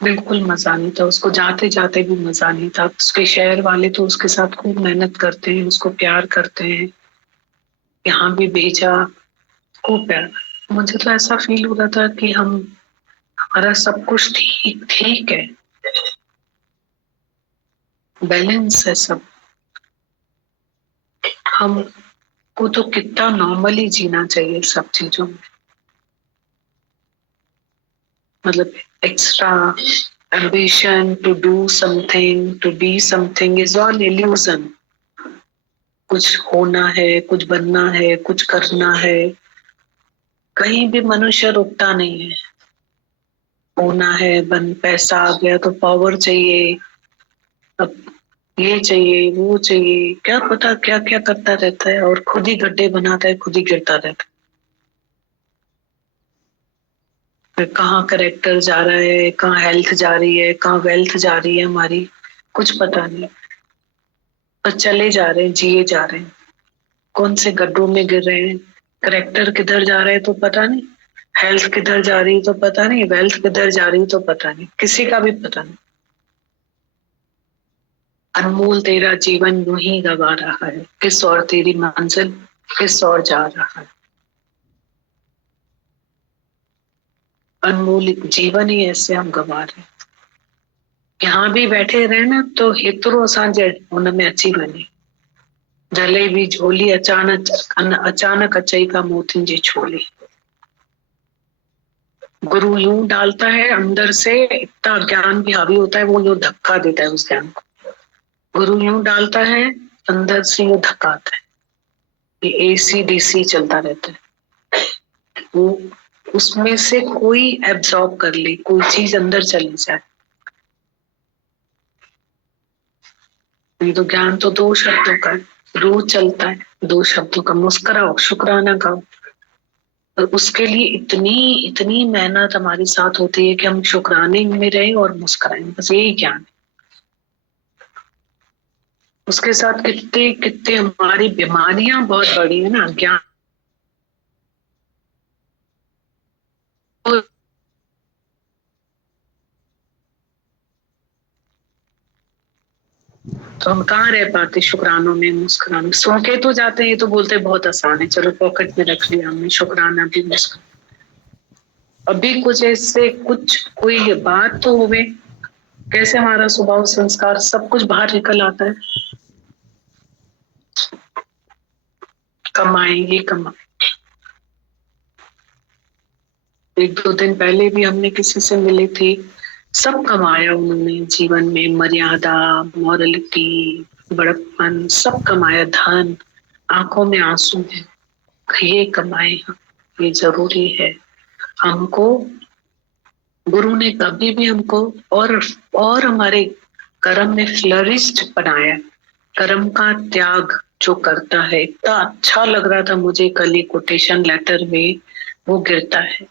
बिल्कुल मजा नहीं था उसको, जाते जाते भी मजा नहीं था। उसके शहर वाले तो उसके साथ खूब मेहनत करते हैं, उसको प्यार करते हैं, यहाँ भी भेजा, खूब प्यार। मुझे तो ऐसा फील हो रहा था कि हम, हमारा सब कुछ ठीक ठीक है, बैलेंस है सब। हमको तो कितना नॉर्मली जीना चाहिए सब चीजों में, मतलब extra ambition to do something, to be something is all illusion. कुछ होना है, कुछ बनना है, कुछ करना है, कहीं भी मनुष्य रुकता नहीं है। होना है, बन पैसा आ गया तो पावर चाहिए, अब ये चाहिए वो चाहिए, क्या पता क्या क्या करता रहता है, और खुद ही गड्ढे बनाता है, खुद ही गिरता रहता है। फिर कहाँ करेक्टर जा रहा है, कहाँ हेल्थ जा रही है, कहाँ वेल्थ जा रही है हमारी, कुछ पता नहीं, बस चले जा रहे हैं, जिए जा रहे हैं, कौन से गड्ढों में गिर रहे हैं, करेक्टर किधर जा रहे हैं तो पता नहीं, हेल्थ किधर जा रही है तो पता नहीं, वेल्थ किधर जा रही है तो पता नहीं, किसी का भी पता नहीं। अनमोल तेरा जीवन यूं ही गवा रहा है, किस और तेरी मंजिल किस और जा रहा है। अनमोल जीवन ही ऐसे हम गवा रहे हैं। यहाँ भी बैठे रहे ना तो हेतरो असांजे उनमें अची वञे, जले भी झोली अचानक अचई का मोतिन जी छोली। गुरु यूं डालता है अंदर से, इतना ज्ञान भी हावी होता है, वो यूं धक्का देता है उस ज्ञान को। गुरु यूं डालता है अंदर से, यूं धक्काता है, ये एसी डीसी चलता रहता है, वो उसमें से कोई एब्जॉर्ब कर ले, कोई चीज अंदर चली जाए। ये तो ज्ञान तो 2 शब्दों का है, रोज चलता है 2 शब्दों का, मुस्कुराओ शुक्राना गाओ। और उसके लिए इतनी इतनी मेहनत हमारे साथ होती है कि हम शुक्राने में रहे और मुस्कुराएं, बस यही ज्ञान है। उसके साथ कितने कितने हमारी बीमारियां बहुत बड़ी है ना, ज्ञान तो हम कहाँ रह पाते शुक्रानों में, मुस्कुराने सो के तो जाते हैं, ये तो बोलते बहुत आसान है, चलो पॉकेट में रख लिया हमने, शुक्राना भी मुस्कुराना। अभी कुछ ऐसे कुछ कोई बात तो हुए, कैसे हमारा स्वभाव संस्कार सब कुछ बाहर निकल आता है, कमाएंगे कमाए। 1-2 दिन पहले भी हमने किसी से मिले थे, सब कमाया उन्होंने जीवन में, मर्यादा, मॉरलिटी, बड़प्पन, सब कमाया, धन, आंखों में आंसू है, ये कमाए हम, ये जरूरी है हमको। गुरु ने कभी भी हमको और हमारे कर्म में फ्लरिस्ट बनाया, कर्म का त्याग जो करता है, इतना अच्छा लग रहा था मुझे कल ये कोटेशन लेटर में, वो गिरता है,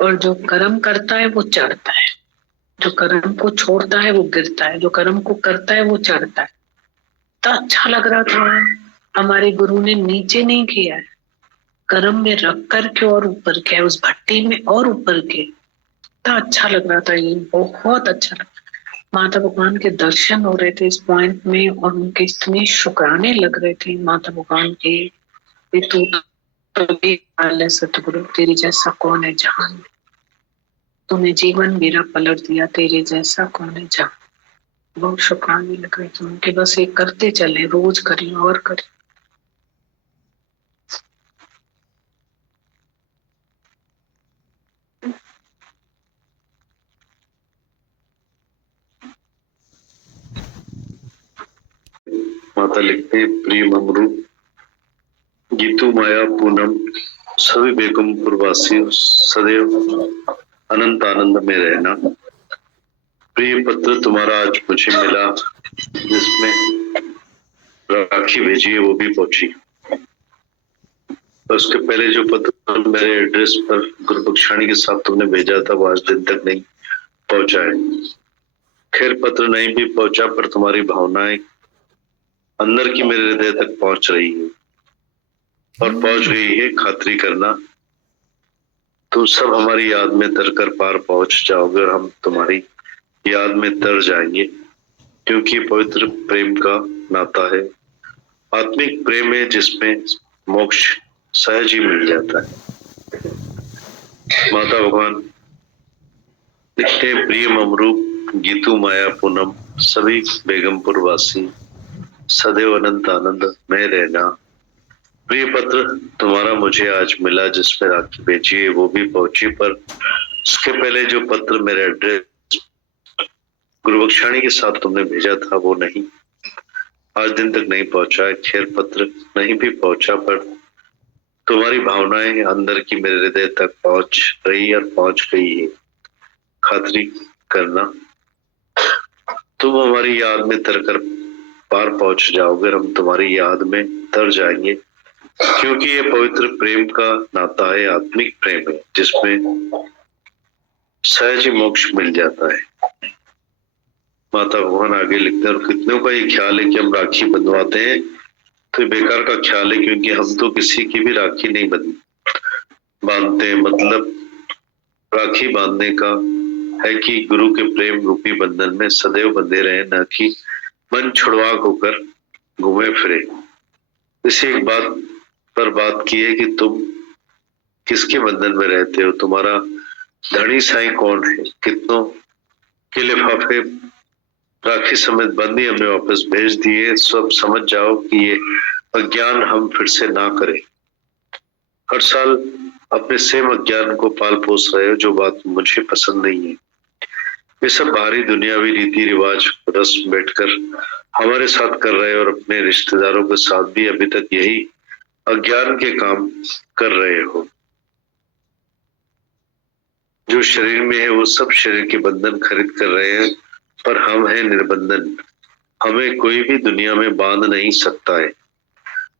और जो कर्म करता है वो चढ़ता है, जो कर्म को छोड़ता है वो गिरता है, जो कर्म को करता है वो चढ़ता है। इतना अच्छा लग रहा था, हमारे गुरु ने नीचे नहीं किया है, कर्म में रख कर के और ऊपर किया, उस भट्टी में और ऊपर के। इतना अच्छा लग रहा था, ये बहुत अच्छा लगा। माता भगवान के दर्शन हो रहे थे इस पॉइंट में, और उनके इतने शुक्राने लग रहे थे माता भगवान के, तू तो बेहाल है सतगुरु, तेरे जैसा कौन है जहान में, तूने जीवन मेरा पलट दिया, तेरे जैसा कौन है जहान। बहुत शुक्राने लग रहे थे उनके, बस एक करते चले, रोज करें और करें। माता लिखते हैं, प्रिय ममरू, गीतू, माया, पूनम, सभी बेगमपुर वासियों, सदैव अनंत आनंद में रहना। प्रिय पत्र तुम्हारा आज मुझे मिला, जिसमें राखी भेजी है वो भी पहुंची। उसके पहले जो पत्र मेरे एड्रेस पर गुरु बख्शाणी के साथ तुमने भेजा था वो आज दिन तक नहीं पहुंचा है। खैर, पत्र नहीं भी पहुंचा पर तुम्हारी भावनाएं अंदर की मेरे हृदय तक पहुंच रही है और पहुंच गई है। खातिरी करना, तुम सब हमारी याद में तर कर पार पहुंच जाओगे और हम तुम्हारी याद में तर जाएंगे, क्योंकि पवित्र प्रेम का नाता है, आत्मिक प्रेम है, जिसमें मोक्ष सहज ही मिल जाता है। माता भगवान लिखते हैं, प्रिय ममरू, गीतू, माया, पूनम, सभी बेगमपुर वासी, सदैव अनंत आनंद में रहना। प्रिय पत्र तुम्हारा मुझे आज मिला, जिसमें राखी भेजी है वो भी पहुंची, पर उसके पहले जो पत्र मेरे एड्रेस गुरु बख्शाणी के साथ तुमने भेजा था वो नहीं, आज दिन तक नहीं पहुंचा है। खैर, पत्र नहीं भी पहुंचा पर तुम्हारी भावनाएं अंदर की मेरे हृदय तक पहुंच रही और पहुंच गई है। खातिरी करना, तुम हमारी याद में तर कर पार पहुंच जाओगे, हम तुम्हारी याद में तर जाएंगे, क्योंकि ये पवित्र प्रेम का नाता है, आत्मिक प्रेम है, जिसमें सहज ही मोक्ष मिल जाता है। माता भगवान आगे लिखते हैं, और कितनों का ये ख्याल है कि हम राखी बंधवाते हैं, तो बेकार का ख्याल है, क्योंकि हम तो किसी की भी राखी नहीं बांधते। मतलब राखी बांधने का है कि गुरु के प्रेम रूपी बंधन में सदैव बंधे रहे, न कि मन छुड़वा होकर घूमे फिरे। इसी एक बात पर बात की है कि तुम किसके बंधन में रहते हो, तुम्हारा धनी साईं कौन है। कितनों के लिफाफे राखी समेत बंदी हमने वापस भेज दिए। सब समझ जाओ कि ये अज्ञान हम फिर से ना करें। हर साल अपने सेम अज्ञान को पाल पोस रहे हो, जो बात मुझे पसंद नहीं है। ये सब बाहरी दुनियावी रीति रिवाज रस्म बैठकर हमारे साथ कर रहे हो, और अपने रिश्तेदारों के साथ भी अभी तक यही अज्ञान के काम कर रहे हो। जो शरीर में है वो सब शरीर के बंधन खरीद कर रहे हैं, पर हम हैं निर्बंधन। हमें कोई भी दुनिया में बांध नहीं सकता है।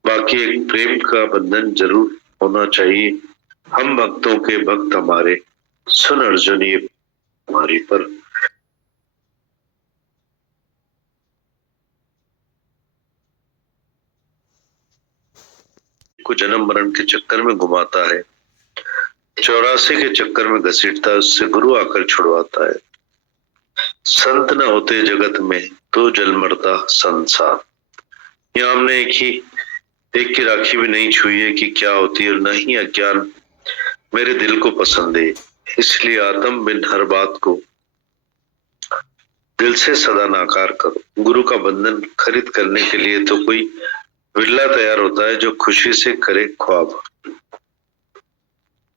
बाकी एक प्रेम का बंधन जरूर होना चाहिए। हम भक्तों के भक्त हमारे, सुन अर्जुन ये हमारी। पर को जन्म मरण के चक्कर में घुमाता है, 84 के चक्कर में घसीटता है, उससे गुरु आकर छुड़वाता है। संत न होते जगत में तो जल मरता संसार। यहाँ हमने एक की राखी भी नहीं छुई है कि क्या होती है, और न ही अज्ञान मेरे दिल को पसंद है। इसलिए आत्म बिन हर बात को दिल से सदा नाकार करो। गुरु का बंधन खरीद करने के लिए तो कोई विरला तैयार होता है जो खुशी से करे ख्वाब।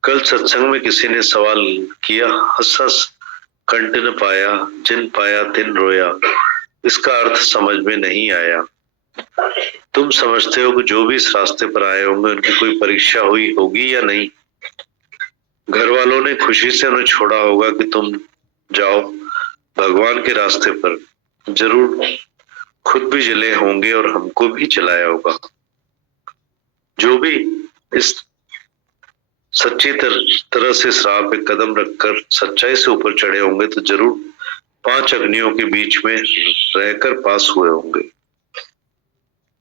कल सत्संग में किसी ने सवाल किया, हंस हंस कंठ न पाया, जिन पाया तिन रोया। इसका अर्थ समझ में नहीं आया। तुम समझते हो कि जो भी इस रास्ते पर आए होंगे उनकी कोई परीक्षा हुई होगी या नहीं। घर वालों ने खुशी से उन्हें छोड़ा होगा कि तुम जाओ भगवान के रास्ते पर। जरूर खुद भी जले होंगे और हमको भी जलाया होगा। जो भी इस सच्ची तरह से इस राह पे कदम रखकर सच्चाई से ऊपर चढ़े होंगे तो जरूर 5 अग्नियों के बीच में रहकर पास हुए होंगे।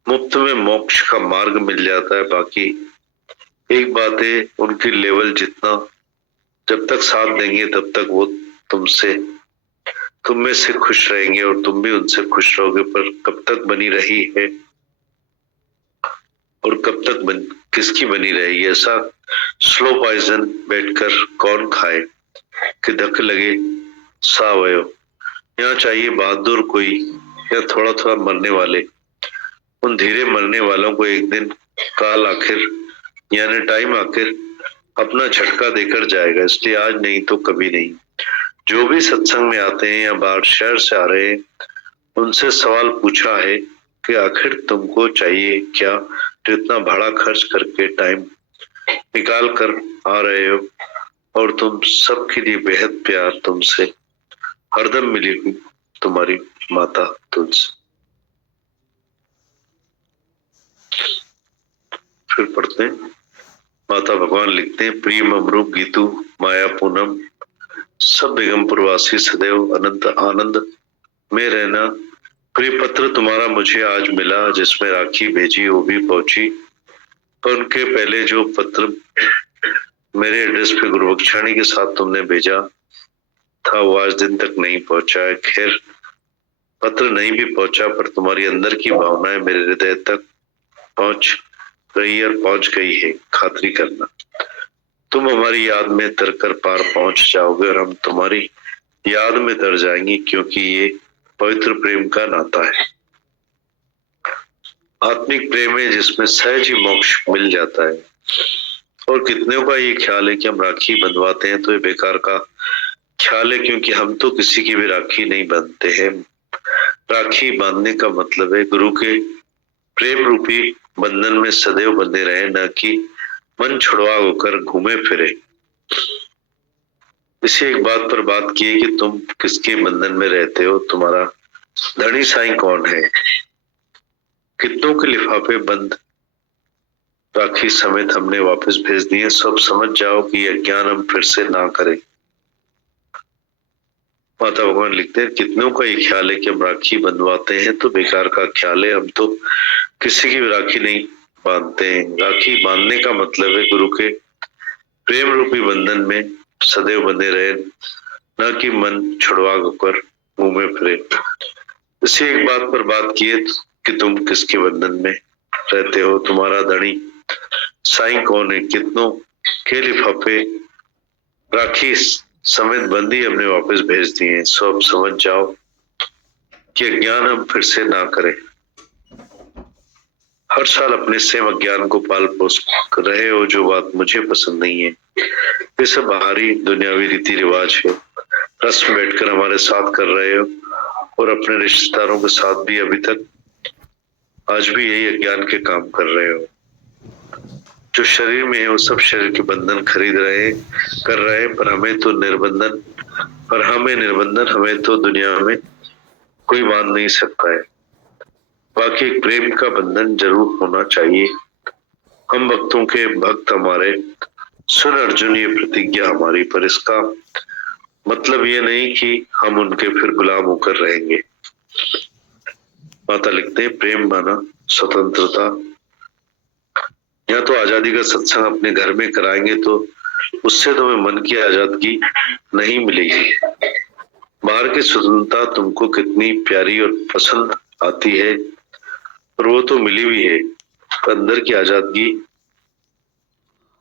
मुफ्त में मोक्ष का मार्ग मिल जाता है। बाकी एक बात है, उनकी लेवल जितना जब तक साथ देंगे तब तक वो तुम में से खुश रहेंगे और तुम भी उनसे खुश रहोगे। पर कब तक बनी रही है और कब तक किसकी बनी रहेगी, ऐसा स्लो पॉइजन बैठकर कौन खाए कि धक्के लगे सावयो। यहाँ चाहिए बहादुर कोई या थोड़ा थोड़ा मरने वाले। उन धीरे मरने वालों को एक दिन काल आखिर यानी टाइम आखिर अपना झटका देकर जाएगा। इसलिए आज नहीं तो कभी नहीं। जो भी सत्संग में आते हैं या बाहर शहर से आ रहे हैं, उनसे सवाल पूछा है कि आखिर तुमको चाहिए क्या जो इतना भाड़ा खर्च करके टाइम निकाल कर आ रहे हो, और तुम सबके लिए बेहद प्यार तुमसे हरदम मिली हुई तुम्हारी माता तुलसी। फिर पढ़ते हैं, माता भगवान लिखते हैं, प्रिय ममरूप गीतू माया पूनम सब बेगमपुर वासी सदैव अनंत आनंद में रहना। प्रिय पत्र तुम्हारा मुझे आज मिला, जिसमें राखी भेजी वो भी पहुंची, पर उनके पहले जो पत्र मेरे एड्रेस पे गुरुबख्शाणी के साथ तुमने भेजा था वो आज दिन तक नहीं पहुंचा है। खैर पत्र नहीं भी पहुंचा, पर तुम्हारी अंदर की भावनाएं मेरे हृदय तक पहुंच रही और पहुंच गई है, खातरी करना। तुम हमारी याद में तरकर पार पहुंच जाओगे और हम तुम्हारी याद में तर जाएंगे, क्योंकि ये पवित्र प्रेम का नाता है, आत्मिक प्रेम है, जिसमें सहज ही मोक्ष मिल जाता है। और कितनों का ये ख्याल है कि हम राखी बंधवाते हैं तो ये बेकार का ख्याल है, क्योंकि हम तो किसी की भी राखी नहीं बांधते हैं। राखी बांधने का मतलब है गुरु के प्रेम रूपी बंधन में सदैव बंधे रहे, न कि मन छुड़वा होकर घूमे फिरे। इसी एक बात पर बात की है कि तुम किसके बंधन में रहते हो, तुम्हारा धनी साईं कौन है। कितनों के लिफाफे बंद राखी समेत हमने वापस भेज दिए, सब समझ जाओ कि यह ज्ञान हम फिर से ना करें। माता भगवान लिखते हैं, कितनों का ये ख्याल है कि हम राखी बंधवाते हैं तो बेकार का ख्याल है, हम तो किसी की भी राखी नहीं बांधते हैं। राखी बांधने का मतलब है गुरु के प्रेम रूपी बंधन में सदैव बंधे रहे, न कि मन छुड़वा होकर घूमे फिरे। इसी एक बात पर बात की है कि तुम किसके बंधन में रहते हो, तुम्हारा धनी साईं कौन है। कितनों के लिफाफे राखी समेत बंदी हमने वापस भेज दिए हैं, सो अब समझ जाओ कि अज्ञान हम फिर से ना करें। हर साल अपने सेम अज्ञान को पाल पोस कर रहे हो, जो बात मुझे पसंद नहीं है। ये सब बाहरी दुनियावी रीति रिवाज है, रस्म बैठकर हमारे साथ कर रहे हो, और अपने रिश्तेदारों के साथ भी अभी तक आज भी यही अज्ञान के काम कर रहे हो। जो शरीर में है वो सब शरीर के बंधन खरीद रहे कर रहे, पर हमें तो निर्बंधन हमें तो दुनिया में कोई बांध नहीं सकता है। बाकी एक प्रेम का बंधन जरूर होना चाहिए। हम भक्तों के भक्त हमारे, सुन अर्जुन ये प्रतिज्ञा हमारी, पर इसका मतलब ये नहीं कि हम उनके फिर गुलाम होकर रहेंगे। माता लिखते हैं, प्रेम माना स्वतंत्रता। या तो आजादी का सत्संग अपने घर में कराएंगे तो उससे तुम्हें मन की आजादी नहीं मिलेगी। बाहर की स्वतंत्रता तुमको कितनी प्यारी और पसंद आती है, और वो तो मिली भी है, पर अंदर की आजादी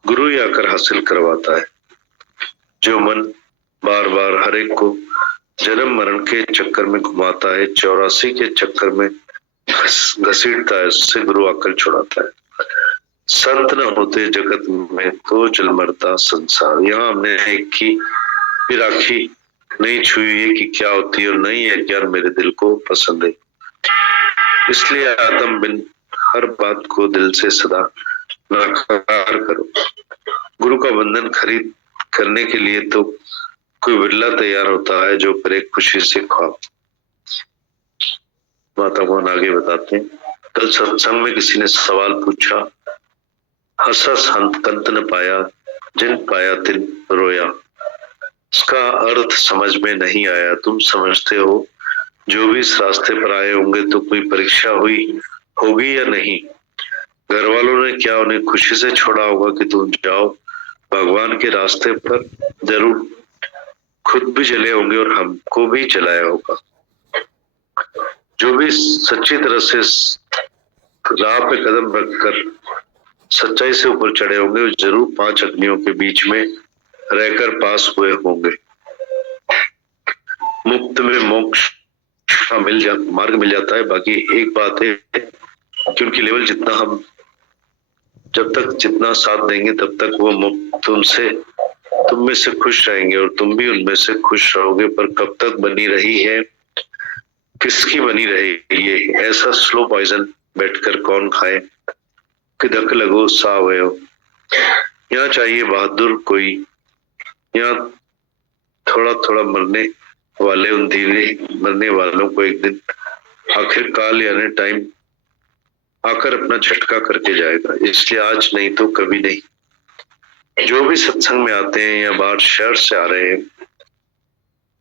गुरु ही आकर हासिल करवाता है। जो मन बार बार हर एक को जन्म मरण के चक्कर में घुमाता है, 84 के चक्कर में घसीटता है, उससे गुरु आकर छुड़ाता है। संत न होते जगत में तो जल मरता संसार। यहाँ हमने एक की भी राखी नहीं छुई है कि क्या होती है और नहीं है, ज्ञान मेरे दिल को पसंद है। इसलिए आत्म बिन हर बात को दिल से सदा नकार करो। गुरु का बंधन खरीद करने के लिए तो कोई बिरला तैयार होता है, जो करे खुशी से ख्वाब। माता भगवान आगे बताते हैं, कल सत्संग में किसी ने सवाल पूछा, हंसा अंत न पाया, जिन पाया तिन रोया। इसका अर्थ समझ में नहीं आया। तुम समझते हो जो भी इस रास्ते पर आए होंगे तो कोई परीक्षा हुई होगी या नहीं। घर वालों ने क्या उन्हें खुशी से छोड़ा होगा कि तुम जाओ भगवान के रास्ते पर। जरूर खुद भी चले होंगे और हमको भी चलाया होगा। जो भी सच्ची तरह से राह पे कदम रखकर सच्चाई से ऊपर चढ़े होंगे, जरूर 5 अग्नियों के बीच में रहकर पास हुए होंगे। मुफ्त में मोक्ष का मार्ग मिल जाता है। बाकी एक बात है कि उनकी लेवल जितना हम जब तक जितना साथ देंगे तब तक वो तुम में से खुश रहेंगे और तुम भी उनमें से खुश रहोगे। पर कब तक बनी रही है किसकी बनी रहे ये ऐसा स्लो पॉइजन बैठकर कौन खाए कि धक लगो सावय हो। यहाँ चाहिए बहादुर कोई, यहाँ थोड़ा थोड़ा मरने वाले उन धीरे मरने वालों को एक दिन आखिर काल यानी टाइम आकर अपना झटका करके जाएगा। इसलिए आज नहीं तो कभी नहीं। जो भी सत्संग में आते हैं या बाहर शहर से आ रहे हैं,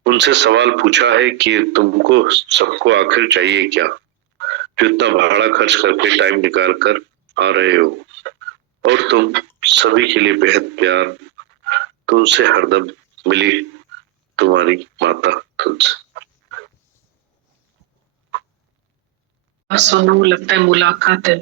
उनसे सवाल पूछा है कि तुमको सबको आखिर चाहिए क्या, जो इतना भाड़ा खर्च करके टाइम निकाल कर आ रहे हो। और तुम सभी के लिए बेहद प्यार, तुमसे हरदम मिली तुम्हारी माता तुलसी। सोनू, लगता है मुलाकात है।